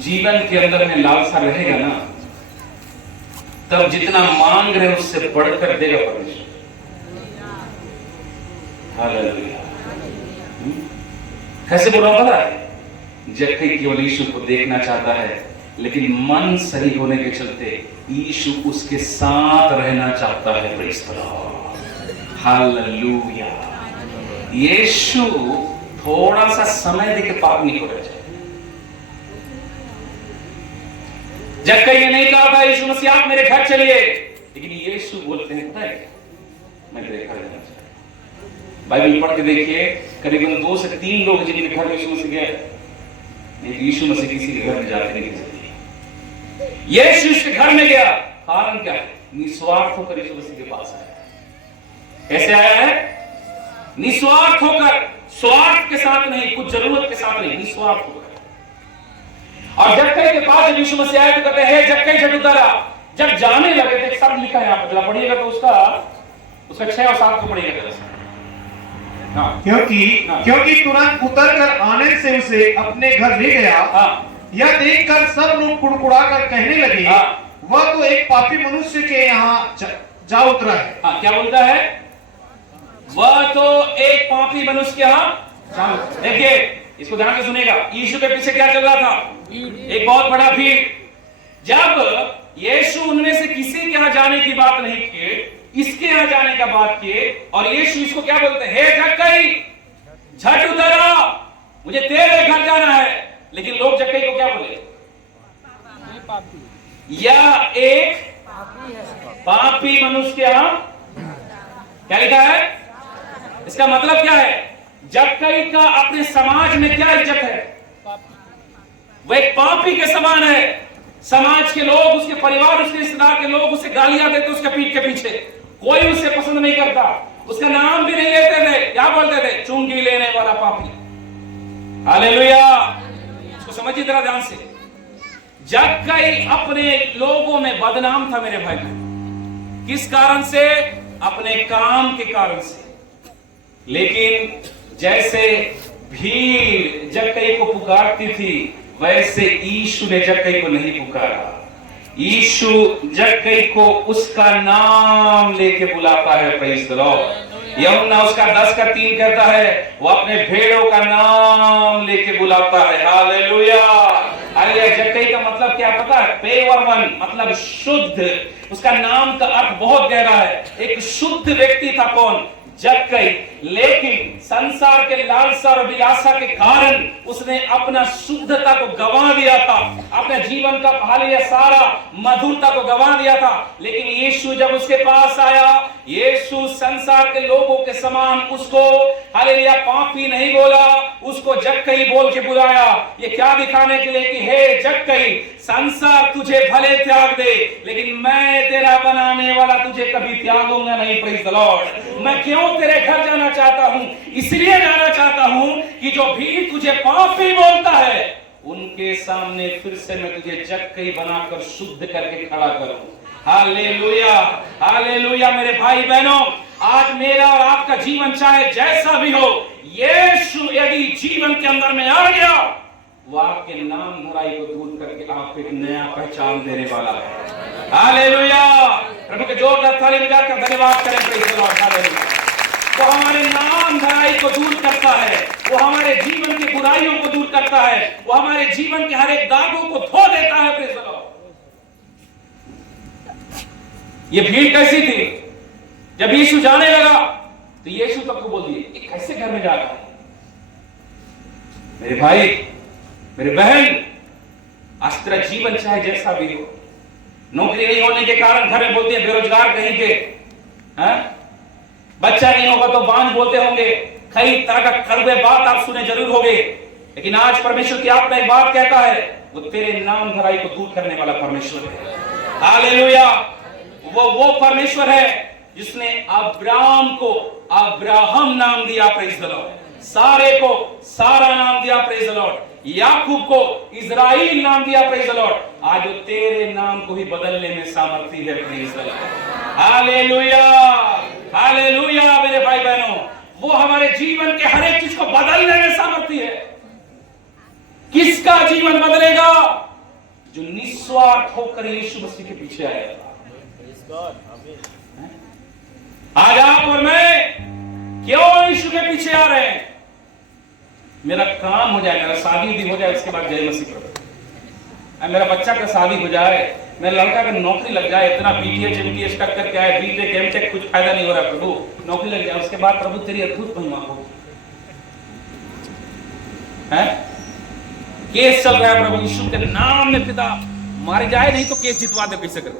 जीवन के अंदर में लालसा रहेगा ना, तब जितना मांग रहे उससे बढ़कर देगा परमेश्वर। हालेलुया। कैसे बोला पता है? जक्कई केवल यीशु को देखना चाहता है, लेकिन मन सही होने के चलते यीशु उसके साथ रहना चाहता है। Praise the lord. हालेलुया। यीशु थोड़ा सा समय देके पाप नहीं हो रहा। जक्कई ने नहीं कहा था यीशु मसीह आप मेरे घर चलिए, लेकिन यीशु बोलते हैं, पता है क्या, मैं तेरे घर जाना चाहता हूं। बाइबल पढ़ के देखिए, करीबन 2 से 3 लोग जिनके घर में यीशु मसीह गए, यीशु मसीह किसी के घर में जाते नहीं किसी। यीशु उसके घर में गया, कारण क्या है? निस्वार्थ होकर यीशु मसीह के पास आया। कैसे आया है? निस्वार्थ होकर, स्वार्थ के साथ नहीं, कुछ जरूरत के साथ नहीं, निस्वार्थ होकर। और जक्कई के पास जब यीशु मसीह आए तो कहते हैं, जक्कई झट उतरा। जब जाने लगे थे, सब लिखा है यहां पर, पढ़िएगा तो उसका 6 और 7 को पढ़िएगा जरा। हाँ। क्योंकि तुरंत उतर कर आने से उसे अपने घर ले गया। हाँ। यह देखकर सब लोग कुड़कुड़ा कर कहने लगे, वह तो एक पापी मनुष्य के यहाँ जा उतरा है। हाँ, क्या बोलता है? वह तो एक पापी मनुष्य के यहाँ। देखिए, इसको ध्यान से सुनेगा। यीशु के पीछे क्या चल रहा था? एक बहुत बड़ा भीड़। जब यीशु उनमें से किसी के यहाँ जाने की बात नहीं किए, इसके यहाँ जाने का बात किए, और यीशु इसको क्या बोलते हैं? हे जक्कई, झट उतरा, मुझे तेरे घर जाना है। लेकिन लोग जक्कई को क्या बोले? या एक पापी मनुष्य के यहाँ। क्या लिखा है? इसका मतलब क्या है? जक्कई का अपने समाज में क्या इज्जत है? वह एक पापी के समान है। समाज के लोग, उसके परिवार, उसके रिश्तेदार के लोग उसे गालियां देते उसके पीठ के पीछे। कोई उसे पसंद नहीं करता, उसका नाम भी नहीं लेते थे। क्या बोलते थे? चुंगी लेने वाला पापी। हालेलुया। इसको समझिए जरा ध्यान से। जक्कई अपने लोगों में बदनाम था मेरे भाई। किस कारण से? अपने काम के कारण से। लेकिन जैसे भीड़ जक्कई को पुकारती थी, वैसे यीशु ने जक्कई को नहीं पुकारा। यीशु जक्कई को उसका नाम लेके बुलाता है। Praise the Lord. यूहन्ना उसका 10:3 कहता है वो अपने भेड़ों का नाम लेके बुलाता है। हालेलुया। हालेलुया। जक्कई का मतलब क्या पता है? पेवरवन मतलब शुद्ध। उसका नाम का अर्थ बहुत गहरा है। एक शुद्ध व्यक्ति था कौन? जक्कई। लेकिन संसार के लालसा और विलासा के कारण उसने अपना शुद्धता को गंवा दिया था, अपने जीवन का हालेलुया सारा मधुरता को गंवा दिया था। लेकिन यीशु जब उसके पास आया, यीशु संसार के लोगों के समान उसको हालेलुया पापी नहीं बोला, उसको जक्कई बोल के बुलाया। ये क्या दिखाने के लिए कि हे जक्कई, संसार तुझे भले त्याग दे, लेकिन मैं तेरा बनाने वाला तुझे कभी त्यागूंगा नहीं। Praise the Lord. मैं क्यों तेरे घर जाना चाहता हूं? इसलिए जाना चाहता हूं कि जो भी तुझे पापी बोलता है उनके सामने फिर से मैं तुझे जक्कई बनाकर शुद्ध करके खड़ा करूं। हालेलुया। हालेलुया। मेरे भाई बहनों, आज मेरा और आपका जीवन चाहे जैसा भी हो, यीशु यदि जीवन के अंदर में आ गया, वो आपके नाम धराई को दूर करके आपको एक नया पहचान देने वाला है। हालेलुया। प्रभु के जोरदार ताली बजाकर धन्यवाद करें। Praise the lord. हालेलुया। वो हमारे नाम धराई को दूर करता है, वो हमारे जीवन की बुराइयों को दूर करता है, वो हमारे जीवन के हर एक दागों को धो देता है। Praise the Lord. ये भीड़ कैसी थी? जब यीशु जाने लगा तो यीशु तक को बोल दिए, ये कैसे घर में जा रहा है? मेरे भाई, मेरे बहन, आज तेरा जीवन चाहे जैसा भी हो, नौकरी नहीं होने के कारण घर में बोलते हैं बेरोजगार कहीं के, बच्चा नहीं होगा तो बांझ बोलते होंगे, कई तरह का कड़वे बात आप सुने जरूर होंगे। लेकिन आज परमेश्वर की आत्मा एक बात कहता है, वो तेरे नाम धराई को दूर करने वाला परमेश्वर है। हालेलुया। वो परमेश्वर है जिसने अब्राहम को अब्राहम नाम दिया। Praise the Lord. सारे को सारा नाम दिया। Praise the Lord. याकूब को इज़राइल नाम दिया। Praise the Lord. आज वो तेरे नाम को भी बदलने में सामर्थ्य है। Praise the lord. Hallelujah. Hallelujah. मेरे भाई बहनों, वो हमारे जीवन के हर एक चीज को बदलने में सामर्थ्य है। किसका जीवन बदलेगा? जो निस्वार्थ होकर यीशु मसीह के पीछे आएगा। आज आप और मैं क्यों यीशु के पीछे आ रहे हैं? मेरा काम हो जाए, मेरा शादी भी हो जाए, उसके बाद जय मसीह प्रभु। मेरा बच्चा का शादी हो जाए, मेरा लड़का का नौकरी लग जाए, इतना बीटीएच एमटीएच कर क्या है, बीटेक एमटेक कुछ फायदा नहीं हो रहा प्रभु, नौकरी लग जाए, उसके बाद प्रभु तेरी अद्भुत महिमा हो। केस चल रहा है प्रभु यीशु के नाम में, पिता मारे जाए नहीं तो केस जितवा दे, कैसे कर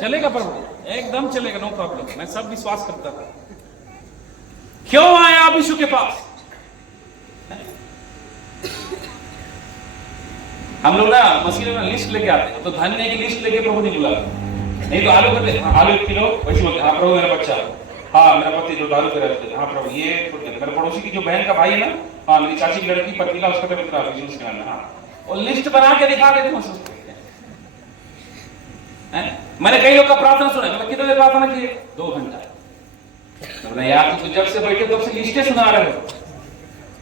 चलेगा प्रभु? एकदम चलेगा, नो प्रॉब्लम। मैं सब विश्वास करता था। क्यों आए आप यीशु के पास? हम लोग ना मसीह में लिस्ट लेके आते हैं, तो धन्य की लिस्ट लेके प्रभु नहीं बुलाते। नहीं तो आलू करते, आलू 1 किलो, वैसे बोलते हाँ प्रभु मेरा बच्चा, हाँ मेरा पति जो दारू पे रहते हैं, हाँ प्रभु ये मेरे पड़ोसी की जो बहन का भाई है ना, हाँ मेरी चाची की लड़की पतीला, उसका तो मित्र है, हाँ और लिस्ट बना के दिखा देते हैं। मैंने कई लोग का प्रार्थना सुना, मतलब कितने देर प्रार्थना की? 2 घंटा। यार तो जब से बैठे तब से लिस्टें सुना रहे हो,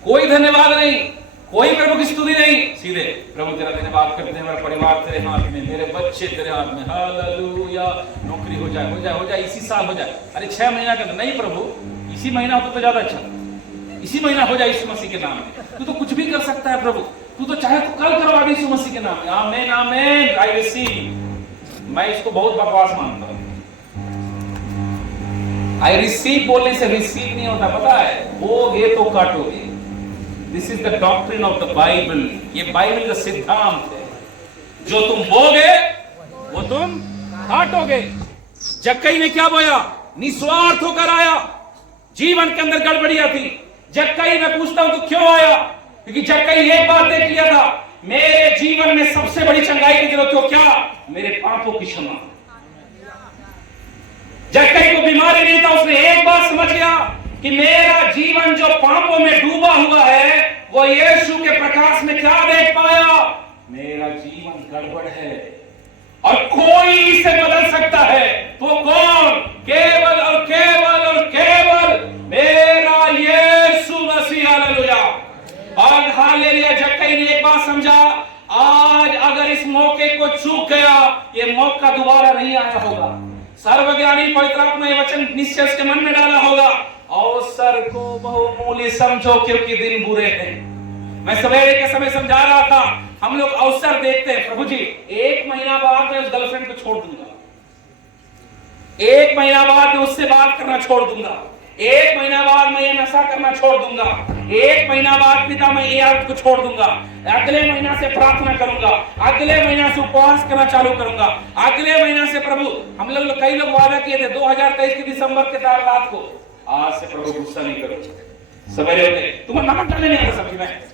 कोई धन्यवाद नहीं, कोई प्रभु की स्तुति नहीं, सीधे प्रभु तेरा धन्यवाद करते हैं, मेरा परिवार तेरे हाथ में, मेरे बच्चे तेरे हाथ में, हालेलुया, नौकरी हो जाए हो जाए हो जाए, इसी साल हो जाए, अरे 6 महीना का नहीं प्रभु, इसी महीना हो तो ज्यादा अच्छा, इसी महीना हो जाए यीशु मसीह के नाम में। तू तो कुछ भी कर सकता है प्रभु, तू तो चाहे तो कल करवा दे यीशु मसीह के नाम में। आमीन आमीन। I receive. मैं इसको बहुत बकवास मानता हूं। आई रिसीव बोलने से रिसीव नहीं होता, पता है, बोगे तो काटोगे। This is the doctrine of the Bible. ये बाइबल का सिद्धांत है, जो तुम बोगे वो तुम काटोगे। जक्कई ने क्या बोया? निस्वार्थ होकर आया। जीवन के अंदर गड़बड़ियां थी। जक्कई मैं पूछता हूं तो क्यों आया? क्योंकि जक्कई एक बात देख लिया था, मेरे जीवन में सबसे बड़ी चंगाई की जरूरत हो क्या? मेरे पापों की क्षमा। जक्कई को बीमारी नहीं था, उसने एक बात समझ गया कि मेरा जीवन जो पापों में डूबा हुआ है, वो यीशु के प्रकाश में क्या देख पाया? मेरा जीवन गड़बड़ है और कोई इसे बदल सकता है। तो कौन? केवल और केवल और केवल मेरा यीशु मसीह। हालेलुया। और हालेलुया, जक्कई ने एक बात समझा, आज अगर इस मौके को चूक गया दोबारा नहीं आया होगा। सर्वज्ञानी पवित्र आत्मा ये वचन निश्चय उसके मन में डाला होगा, अवसर को बहुमूल्य समझो क्योंकि दिन बुरे हैं। मैं सवेरे के समय समझा रहा था, हम लोग अवसर देखते हैं, प्रभु जी 1 महीना बाद मैं उस गर्लफ्रेंड को छोड़ दूंगा, 1 महीना बाद मैं उससे बात करना छोड़ दूंगा, 1 महीना बाद मैं ये नशा करना छोड़ दूंगा, 1 महीना बाद पिता मैं ये आदत को छोड़ दूंगा, अगले महीना से प्रार्थना करूंगा, अगले महीना से उपवास करना चालू करूंगा, अगले महीना से प्रभु, हम लोग कई लोग वादा किए थे 2023 के दिसंबर के रात को, आज से प्रभु गुस्सा नहीं करो। सवेरे होते तुम्हें नमक डालने नहीं आता सब्जी में।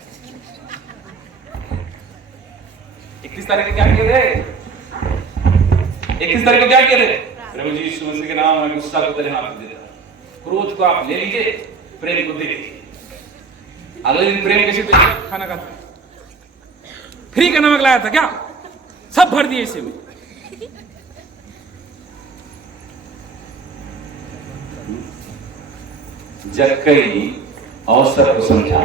31 तारीख को क्या किए थे? 31 तारीख को क्या किए थे? प्रभु जी यीशु मसीह के नाम में गुस्सा को तेरे हाथ में दे देता, क्रोध को आप ले लीजिए, प्रेम को दे दीजिए। अगले दिन प्रेम कैसे खाना खाता, फ्री का नमक लाया था क्या, सब भर दिए इसे में। जक्कई अवसर को समझा।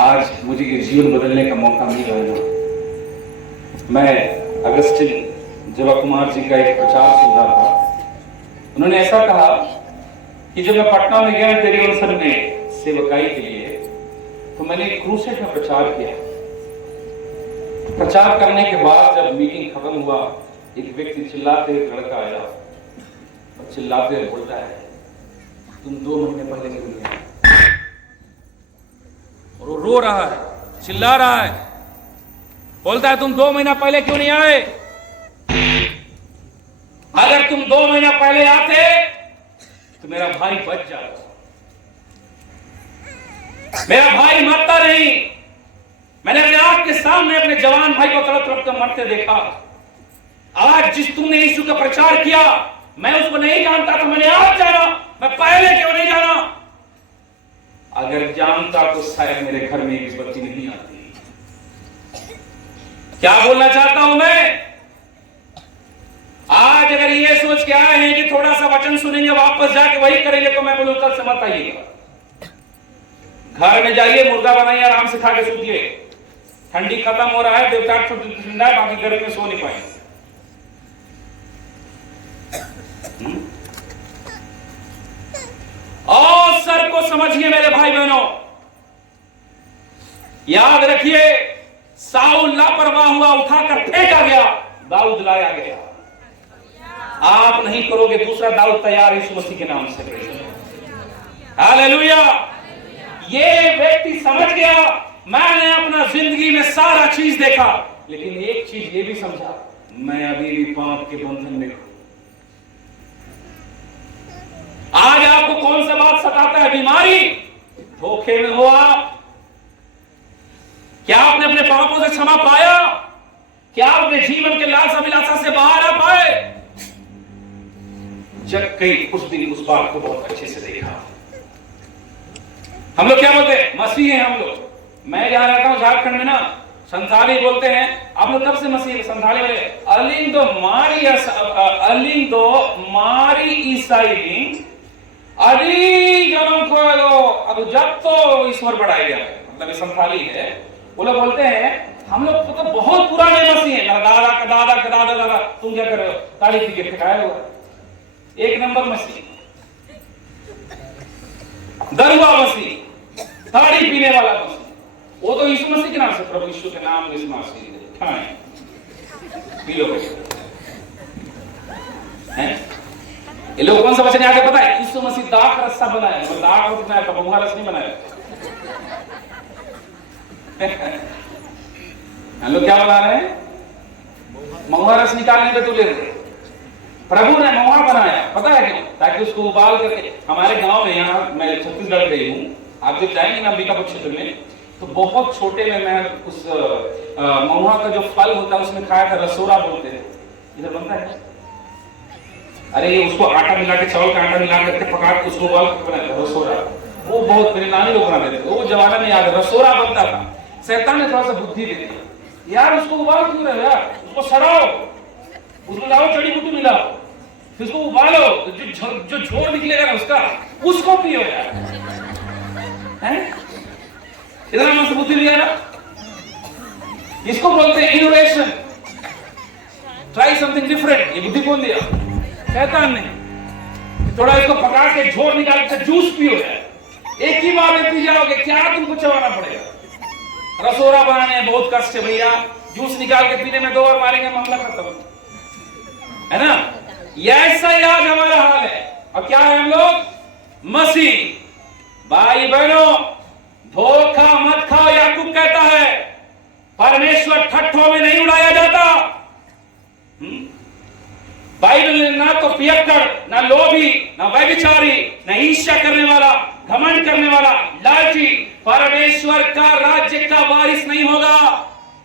आज मुझे ये जीवन बदलने का मौका मिल रहा है। मैं अगस्टिन जवा कुमार जी का एक प्रचार सुन रहा था। उन्होंने ऐसा कहा कि जब मैं पटना में गया तेरी अवसर में सेवकाई के लिए, तो मैंने एक क्रूसेड में प्रचार किया। प्रचार करने के बाद जब मीटिंग खत्म हुआ, एक व्यक्ति चिल्लाते हुए लड़का आया और चिल्लाते हुए बोलता है, तुम 2 महीने पहले क्यों नहीं आए? और वो रो रहा है, चिल्ला रहा है, बोलता है तुम 2 महीना पहले क्यों नहीं आए? अगर तुम 2 महीना पहले आते तो मेरा भाई बच जाता, मेरा भाई मरता नहीं। मैंने अपने आंख के सामने अपने जवान भाई को तड़प तड़प कर मरते देखा। आज जिस तुमने यीशु का प्रचार किया, मैं उसको नहीं जानता था, मैंने आज जाना, मैं पहले क्यों नहीं जाना? अगर जानता तो शायद मेरे घर में एक बत्ती नहीं आती। क्या बोलना चाहता हूं मैं? आज अगर ये सोच के आए हैं कि थोड़ा सा वचन सुनेंगे वापस जाके वही करेंगे, तो मैं बोलूं कल से मत आइएगा। घर में जाइए, मुर्गा बनाइए, आराम से खा के सूतिए। ठंडी खत्म हो रहा है, 2-4 ठंडा है, बाकी गर्मी में सो नहीं पाएंगे। अवसर को समझिए मेरे भाई बहनों, याद रखिए, साउल लापरवाह हुआ, उठाकर फेंका गया, दाऊद लाया गया। आप नहीं करोगे, दूसरा दाऊद तैयार है यीशु मसीह के नाम से। हालेलुया। ये व्यक्ति समझ गया, मैंने अपना जिंदगी में सारा चीज देखा, लेकिन एक चीज ये भी समझा, मैं अभी भी पाप के बंधन में हूं। आज आपको कौन सा बात सताता है? बीमारी, धोखे में हो आप? क्या आपने अपने पापों से क्षमा पाया? क्या आप अपने जीवन के लालसा विलासा से बाहर आ पाए? जब कई उस दिन उस बात को बहुत अच्छे से देखा। हम लोग क्या बोलते हैं? मसीह हैं हम लोग। मैं जहां रहता हूं झारखंड में ना, संथाली बोलते हैं। आप लोग कब से मसीह? संथाली में अलिंग दो मारी ईसाई अली जनम खोलो, अब जब तो ईश्वर बढ़ाया गया, मतलब ये संथाली है। वो लोग बोलते हैं हम लोग तो बहुत पुराने मसीह हैं, दादा का दादा का दादा दादा। तुम क्या कर रहे हो? ताली पी के ठिकाया हुआ, 1 नंबर मसीह, दरुआ मसीह, ताड़ी पीने वाला मसीह। वो तो यीशु मसीह के नाम से, प्रभु यीशु के नाम में इस मसीह खाएं पी लो हैं। ये लोग कौन सा वचन आगे पता है? यीशु मसीह दाख रस्सा बनाया, मतलब दाख को बनाया, कबूहा रस नहीं बनाया। हम लोग क्या बना रहे हैं? महुआ रस निकालने पे तुले रहे। प्रभु ने महुआ बनाया, पता है क्यों? ताकि उसको उबाल करके, हमारे गांव में, यहाँ मैं छत्तीसगढ़ गई हूँ, आप जब जाएंगे ना अंबिकापुर क्षेत्र में, तो बहुत छोटे में मैं उस महुआ का जो फल होता है उसमें खाया था, रसोरा बोलते हैं। इधर बनता है? अरे ये उसको आटा मिला के, चावल का आटा मिला करके पका के उसको उबाल के बनाया था, रसोरा। वो बहुत मेरे नानी लोग बनाते थे, वो जमाना में याद है, रसोरा बनता था। शैतान ने थोड़ा सा बुद्धि दे दी, यार उसको उबाल क्यों रहे हो यार, उसको सड़ाओ, उसको लाओ, जड़ी बूटी मिलाओ, फिर उसको उबालो, जो झोर निकलेगा ना उसका, उसको पियो यार। हैं? इतना मस्त बुद्धि लिया ना। इसको बोलते हैं इनोवेशन। Try something different. ये बुद्धि कौन दिया? शैतान ने। थोड़ा इसको पका के झोर निकाल के जूस पियो यार, एक ही बार में पी जाओगे, क्या तुमको चबाना पड़ेगा? रसोड़ा बनाने में बहुत कष्ट है भैया, जूस निकाल के पीने में 2 बार मारेंगे मामला खत्म, है ना? ऐसा ही आज हमारा हाल है। और क्या है हम लोग? मसीह। भाई बहनों, धोखा मत खाओ। याकूब कहता है परमेश्वर ठट्ठों में नहीं उड़ाया जाता। बाइबल ने ना तो पियक्कड़, ना लोभी, ना व्यभिचारी, ना ईर्ष्या करने वाला, घमंड करने वाला, लालची परमेश्वर का राज्य का वारिस नहीं होगा।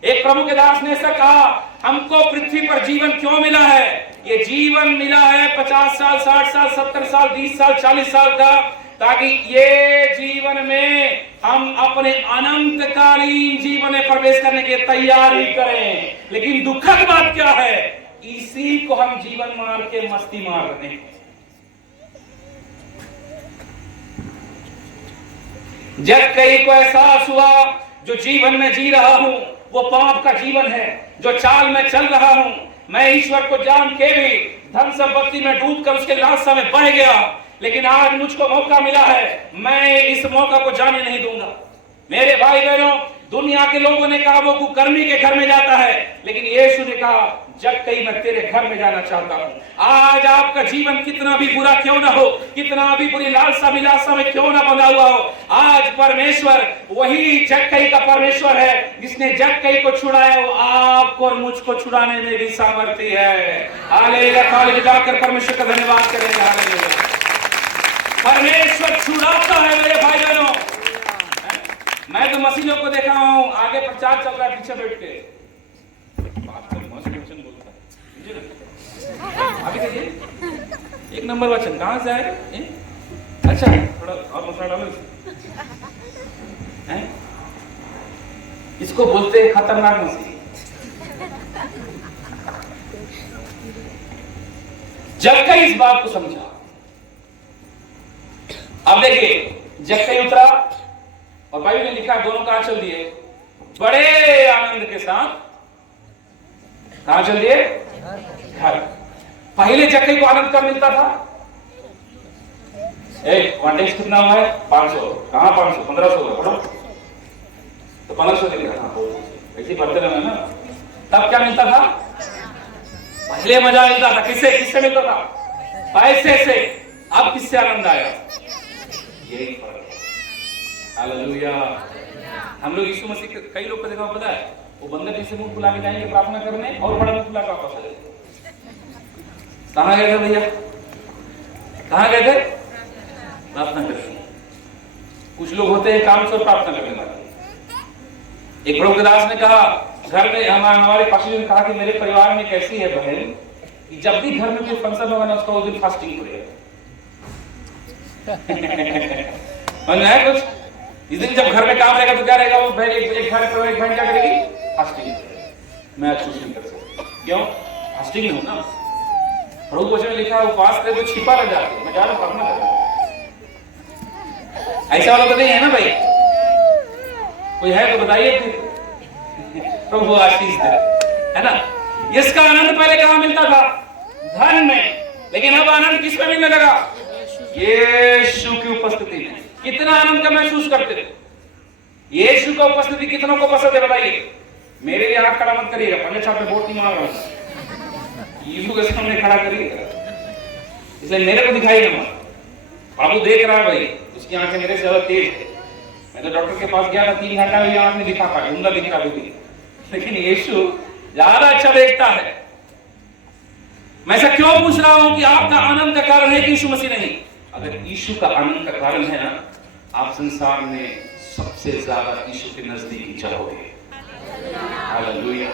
एक प्रभु के दास ने ऐसा कहा, हमको पृथ्वी पर जीवन क्यों मिला है? ये जीवन मिला है 50 साल, 60 साल, 70 साल, 20 साल, 40 साल का, ताकि ये जीवन में हम अपने अनंतकालीन जीवन में प्रवेश करने की तैयारी करें। लेकिन दुखद बात क्या है? इसी को हम जीवन मार के मस्ती मार रहे हैं। जब कहीं को एहसास हुआ जो जीवन में जी रहा हूं वो पाप का जीवन है, जो चाल में चल रहा हूं मैं ईश्वर को जान के भी धन संपत्ति में डूबकर उसके लालसा में बह गया, लेकिन आज मुझको मौका मिला है, मैं इस मौका को जाने नहीं दूंगा। मेरे भाई बहनों, दुनिया के लोगों ने कहा वो कुकर्मी के घर में जाता है, लेकिन यीशु ने कहा जब कहीं मैं तेरे घर में जाना चाहता हूं। आज आपका जीवन कितना भी बुरा क्यों ना हो, कितना भी बुरी लालसा विलासा में क्यों ना बंधा हुआ हो, आज परमेश्वर वही जक्कई का परमेश्वर है जिसने जक्कई को छुड़ाया, वो आपको और मुझको छुड़ाने में भी सामर्थ्य है। हालेलुया। ताली बजाकर परमेश्वर का धन्यवाद करेंगे। हालेलुया। परमेश्वर छुड़ाता है मेरे भाई बहनों। मैं तो मसीहों को देखा हूं, आगे प्रचार चल रहा है, पीछे बैठ के बात कर मस्त वचन बोलता है। अभी देखिए 1 नंबर वचन कहां से आए? अच्छा थोड़ा और मसाला डालो हैं, इसको बोलते हैं खतरनाक मसीह। जक्कई इस बात को समझा। अब देखिए जक्कई उतरा और बाइबल में लिखा दोनों कहां चल दिए? बड़े आनंद के साथ कहां चल दिए? घर। पहले जक्कई को आनंद कब मिलता था? एक कॉन्टेक्स कितना हुआ है? 500। कहां 500? 1500 हुआ पढ़ो तो 1500 लिखा था, ऐसे पढ़ते रहना ना। तब क्या मिलता था? पहले मजा मिलता था। किससे किससे मिलता था? पैसे से। अब किससे आनंद आया? यही फर्क है। हालेलुया। हम लोग यीशु मसीह के कई लोग को देखा पता है, वो बंदर जैसे मुंह फुला के जाएंगे प्रार्थना करने और बड़ा मुंह फुला के वापस आ जाएंगे। कहां गए थे भैया? कहां गए थे? प्रार्थना करने। कुछ लोग होते हैं काम से प्रार्थना करने वाले। एक प्रभु के दास ने कहा घर में, हमारे पास्टर ने कहा कि मेरे परिवार में कैसी है बहन कि जब भी घर में कोई फंक्शन होगा ना उसका उस दिन फास्टिंग करेगा। है कुछ इस दिन जब घर में काम रहेगा तो क्या रहेगा? वो एक घर पर एक बहन क्या करेगी? फास्टिंग। मैं आज कुछ नहीं कर सकता। क्यों? फास्टिंग हो ना। प्रभु वचन में लिखा है उपवास करे तो छिपा रह जाते। मैं जा रहा हूं प्रार्थना करने। ऐसा वाला तो नहीं है ना भाई? कोई है तो बताइए फिर। प्रभु आशीष दे, है ना? इसका आनंद पहले कहां मिलता था? धन में। लेकिन अब आनंद किस में मिलने लगा? यीशु की उपस्थिति में। कितना आनंद का महसूस करते थे? यीशु का उपस्थिति कितनों को पसंद है बताइए? मेरे लिए हाथ खड़ा मत करिएगा, पंडित साहब पे वोट नहीं मांग रहा हूं। यीशु के सामने खड़ा करिएगा, इसलिए मेरे को दिखाई ना। प्रभु देख रहा है भाई, उसकी आंखें मेरे से ज्यादा तेज है। मैं तो डॉक्टर के पास गया था, 3 घंटा भी आंख नहीं दिखा पाई, उंगला दिख रहा भी, लेकिन यीशु ज्यादा अच्छा देखता है। मैं ऐसा क्यों पूछ रहा हूं कि आपका आनंद का कारण है कि यीशु मसीह नहीं? अगर यीशु का आनंद का कारण है ना, आप संसार में सबसे ज्यादा यीशु के नजदीक चलोगे। हालेलुया।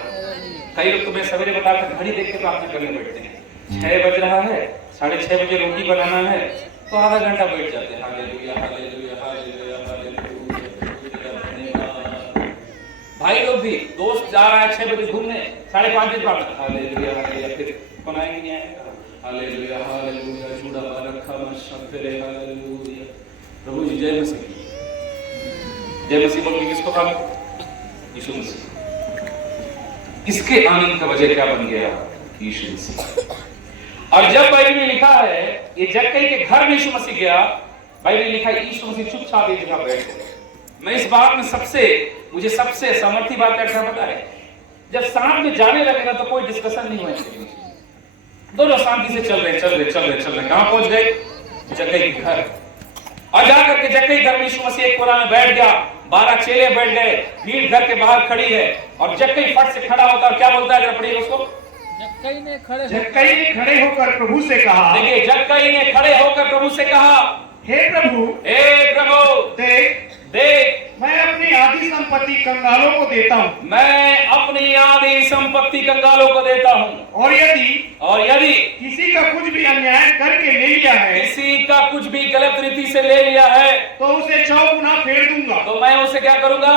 कई लोग तो मैं सवेरे बताकर घड़ी देख के प्रार्थना करने बैठते हैं। 6 बज रहा है, 6:30 बजे रोटी बनाना है तो आधा घंटा बैठ जाते हैं। Hallelujah hallelujah hallelujah hallelujah. भाई लोग भी, दोस्त जा रहा है 6 बजे घूमने, 5:30 बजे प्रार्थना। Hallelujah hallelujah. फिर कौन आएंगे? नहीं आएगा। Hallelujah hallelujah. जुड़ा रखा मशफरे। हालेलुया। प्रभु जी जय मसीह। जय मसीह बोल के किसको कहा? यीशु मसीह। इसके आनंद का वजह क्या बन गया? यीशु मसीह। और जब बाइबल में लिखा है ये जक्कई के घर में यीशु मसीह गया, बाइबल में लिखा है यीशु मसीह चुपचाप एक जगह बैठ गए। मैं इस बात में मुझे सबसे सामर्थी बात क्या पता है, जब साथ में जाने लगे ना तो कोई डिस्कशन नहीं हुआ, दोनों शांति से चल रहे कहां पहुंच गए, जक्कई के घर। और जाकर के जक्कई घर में यीशु मसीह एक कोना में बैठ गया, 12 चेले बैठ गए, भीड़ घर के बाहर खड़ी है और जक्कई फट से खड़ा होता और क्या बोलता है, जरा पढ़िए उसको। जक्कई ने खड़े होकर प्रभु से कहा, देखिए जक्कई ने खड़े होकर प्रभु से कहा, हे प्रभु देख मैं अपनी आधी संपत्ति कंगालों को देता हूँ, मैं अपनी आधी संपत्ति कंगालों को देता हूँ, और यदि किसी का कुछ भी अन्याय करके ले लिया है, किसी का कुछ भी गलत रीति से ले लिया है, तो उसे 6 गुना फेर दूंगा। तो मैं उसे क्या करूंगा,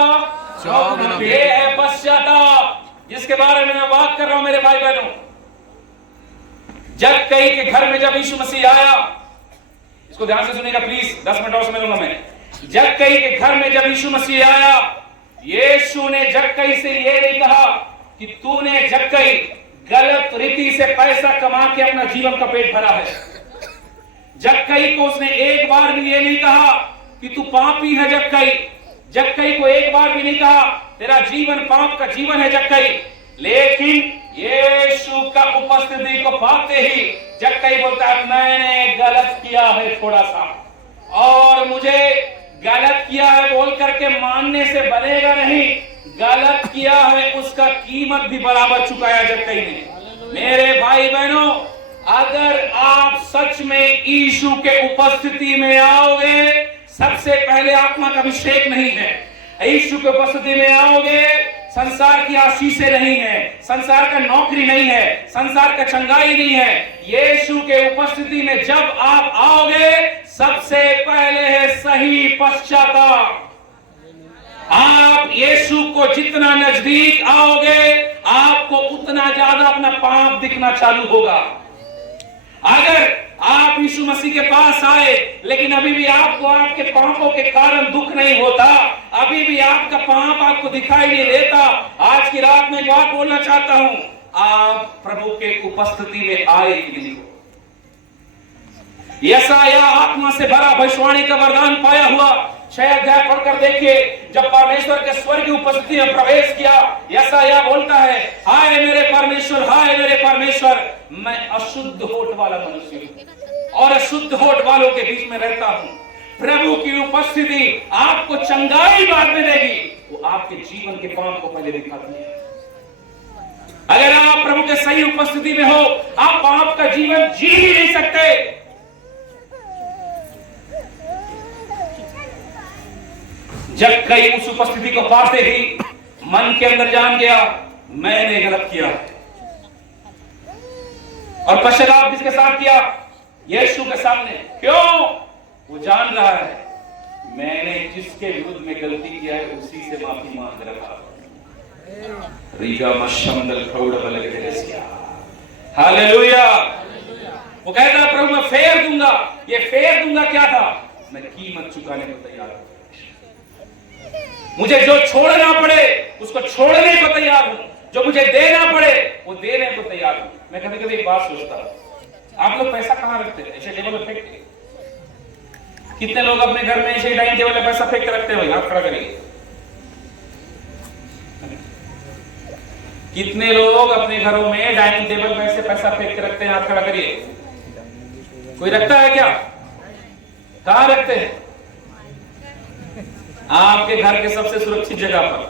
6 गुना। ये है पश्चाताप जिसके बारे में मैं बात कर रहा हूं मेरे भाई बहनों। जक्कई के घर में जब यीशु मसीह आया, इसको ध्यान से सुनिएगा प्लीज, 10 मिनट और समय लूंगा मैं। जक्कई के घर में जब यीशु मसीह आया, यीशु ने जक्कई से ये नहीं कहा कि तूने जक्कई गलत रीति से पैसा कमा के अपना जीवन का पेट भरा है। जक्कई को उसने एक बार भी ये नहीं कहा कि तू पापी है जक्कई को एक बार भी नहीं कहा तेरा जीवन पाप का जीवन है जक्कई। लेकिन यीशु का उपस्थिति को पाते ही जक्कई बोलता है मैंने गलत किया है थोड़ा सा, और मुझे गलत किया है बोल करके मानने से बनेगा नहीं, गलत किया है उसका कीमत भी बराबर चुकाया जक्कई ने। मेरे भाई बहनों, अगर आप सच में यीशु के उपस्थिति में आओगे, सबसे पहले आत्मा का अभिषेक नहीं है, यीशु के उपस्थिति में आओगे, संसार की आशीषें नहीं है, संसार का नौकरी नहीं है, संसार का चंगाई नहीं है, यीशु के उपस्थिति में जब आप आओगे, सबसे पहले है सही पश्चाताप। आप यीशु को जितना नजदीक आओगे, आपको उतना ज्यादा अपना पाप दिखना चालू होगा। अगर आप यीशु मसीह के पास आए लेकिन अभी भी आपको आपके पापों के कारण दुख नहीं होता, अभी भी आपका पाप आपको दिखाई नहीं देता, आज की रात में एक बात बोलना चाहता हूं, आप प्रभु के उपस्थिति में आए कि नहीं। यशायाह आत्मा से भरा भविष्यवाणी का वरदान पाया हुआ 6 अध्याय पढ़कर देखिए, जब परमेश्वर के स्वर्गीय उपस्थिति में प्रवेश किया, यशायाह बोलता है हाय मेरे परमेश्वर, मैं अशुद्ध होठ वाला मनुष्य हूं और अशुद्ध होठ वालों के बीच में रहता हूं। प्रभु की उपस्थिति आपको चंगाई बाद में देगी, वो आपके जीवन के पाप को पहले दिखाती है। अगर आप प्रभु के सही उपस्थिति में हो, आप पाप का जीवन जी ही नहीं सकते। जक्कई उस उपस्थिति को पाते ही मन के अंदर जान गया मैंने गलत किया, और पश्चाताप किसके साथ किया, यीशु के सामने। क्यों? वो जान रहा है मैंने जिसके विरुद्ध में गलती किया है उसी से माफी मांग रहा। हालेलुया। वो कहता है प्रभु मैं फेर दूंगा। ये फेर दूंगा क्या था, मैं कीमत चुकाने को तैयार हूं, मुझे जो छोड़ना पड़े उसको छोड़ने को तैयार हूं, जो मुझे देना पड़े वो देने को तैयार हूं। मैं कभी कभी एक बात सोचता हूं, आप लोग पैसा कहां रखते हैं? ऐसे टेबल पे फेंक के? कितने लोग अपने घर में ऐसे डाइनिंग टेबल पे पैसा फेंक के रखते हैं? हाथ खड़ा करिए। कितने लोग अपने घरों में डाइनिंग टेबल पे ऐसे पैसा फेंक के रखते हैं? हाथ खड़ा करिए। कोई रखता है क्या? कहां रखते हैं? आपके घर के सबसे सुरक्षित जगह पर,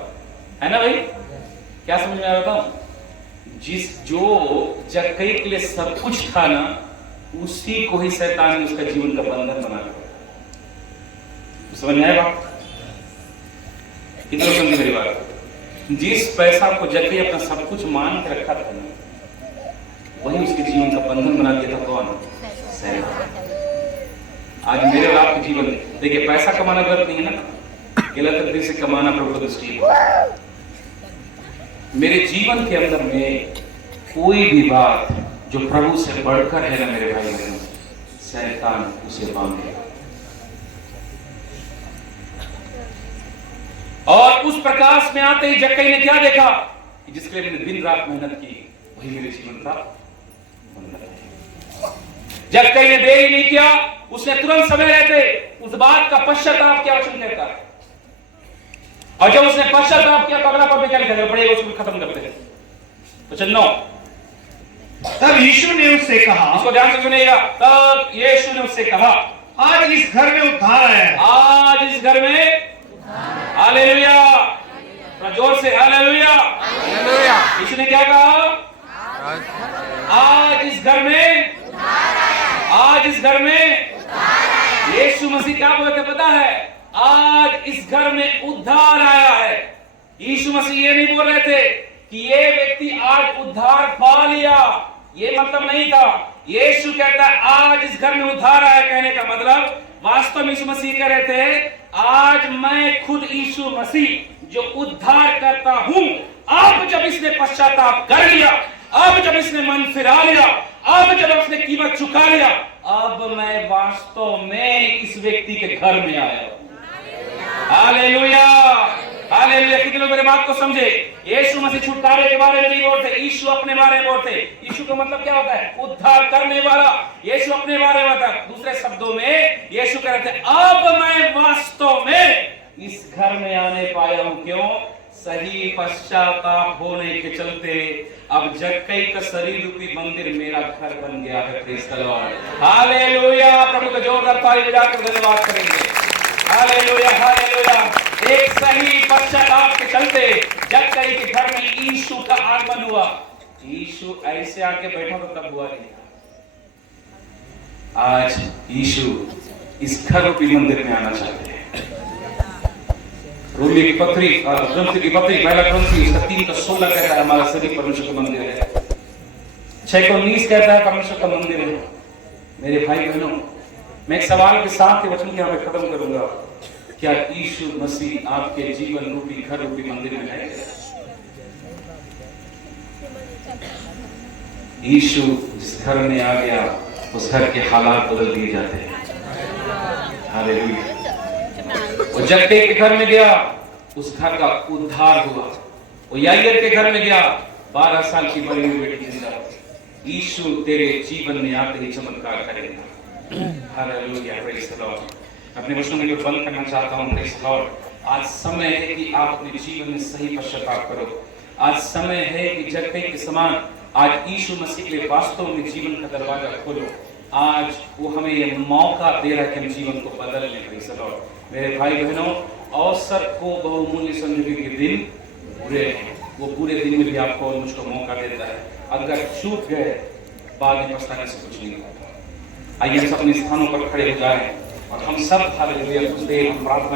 है ना भाई? क्या समझ में आ रहा था? जो जक्कई के लिए सब कुछ था ना, उसी को ही शैतान ने उसका जीवन का बंधन बना दिया। समझ में आया बात? कितना समझे मेरी बात? जिस पैसा को जक्कई अपना सब कुछ मान के रखा था ना, वही उसके जीवन का बंधन बना दिया था। कौन? शैतान। आज मेरे और आपके जीवन में देखिए, पैसा कमाना गलत नहीं है ना, गलत तरीके से कमाना प्रभु दृष्टि। मेरे जीवन के अंदर में कोई भी बात जो प्रभु से बढ़कर है ना मेरे भाई बहनों, शैतान उसे मांगेगा। और उस प्रकाश में आते ही जक्कई ने क्या देखा कि जिसके लिए मैंने दिन रात मेहनत की वही मेरे जीवन का जब कई ने देरी नहीं किया, उसने तुरंत समय रहते उस बात का पश्चाताप किया, वचन कहता है। और जब उसने पश्चाताप किया तो अगला पद में क्या लिखा है, बड़े उसको खत्म करते हैं। वचन 9, तब यीशु ने उससे कहा, इसको ध्यान से सुनिएगा, तब यीशु ने उससे कहा, आज इस घर में उद्धार आया है। आज इस घर में, हालेलुया, थोड़ा जोर से हालेलुया। यीशु ने क्या कहा? आज इस घर में, आज इस घर में यीशु मसीह क्या बोलते पता है? आज इस घर में उद्धार आया है। यीशु मसीह ये नहीं बोल रहे थे कि ये व्यक्ति आज उद्धार पा लिया, ये मतलब नहीं था। यीशु कहता है आज इस घर में उद्धार आया, कहने का मतलब वास्तव में यीशु मसीह कह रहे थे आज मैं खुद यीशु मसीह जो उद्धार करता हूं, अब जब इसने पश्चाताप कर लिया, अब जब इसने मन फिरा लिया, अब जब उसने कीमत चुका लिया, अब मैं वास्तव में इस व्यक्ति के घर में आया हूं। Hallelujah, hallelujah. कितने लोग मेरे बात को समझे? यीशु मसीह छुटकारे के बारे में नहीं बोलते, यीशु अपने बारे में बोलते। यीशु का मतलब क्या होता है? उद्धार करने वाला। यीशु अपने बारे में होता है। दूसरे शब्दों में यीशु कहते हैं अब मैं वास्तव में इस घर में आने पाया हूं। क्यों? सही पश्चाताप होने के चलते अब जक्कई का शरीर रूपी मंदिर मेरा घर बन गया है। Praise the lord, hallelujah. प्रभु का जोरदार ताली बजाकर धन्यवाद करेंगे। Hallelujah, hallelujah. एक सही पश्चाताप के चलते जक्कई के घर में यीशु का आगमन हुआ। यीशु ऐसे आके बैठा तो तब हुआ नहीं। आज यीशु इस घर रूपी मंदिर में आना चाहते हैं। रोमी की पत्री, ग्रंथ की पत्री, पहला ग्रंथी 3:16 कहता है हमारा शरीर परमेश्वर का मंदिर है। 6:19 कहता है परमेश्वर का मंदिर है। मेरे भाई बहनों, मैं एक सवाल के साथ ये वचन यहाँ पे खत्म करूंगा। क्या यीशु मसीह आपके जीवन रूपी घर रूपी मंदिर में है? यीशु जिस घर में आ गया उस घर के हालात बदल दिए जाते हैं। हालेलुया। वो जक्कई के घर में गया, उस घर का उद्धार हुआ। वो याईर के घर में गया, 12 साल की मरी हुई बेटी जिंदा हुई। यीशु तेरे जीवन में आते ही चमत्कार करेगा। Hallelujah, praise the Lord. अपने वचनों में बंद करना चाहता हूं। Praise the Lord. आज समय है कि आप अपने जीवन में सही पश्चाताप करो। आज समय है कि जक्कई के समान आज यीशु मसीह के वास्तव में जीवन का दरवाजा खोलो। आज वो हमें ये मौका दे रहा है कि हम जीवन को बदल लें। Praise the Lord. मेरे भाई बहनों, अवसर को बहुमूल्य समझने के दिन बुरे हैं। वो बुरे दिन में भी आपको और मुझको मौका देता है। अगर चूक गए बाद में पछताने से कुछ नहीं होता। आइए हम सब अपने स्थानों पर खड़े हो जाएं और हम सब हालेलुया कुछ देर हम प्रार्थना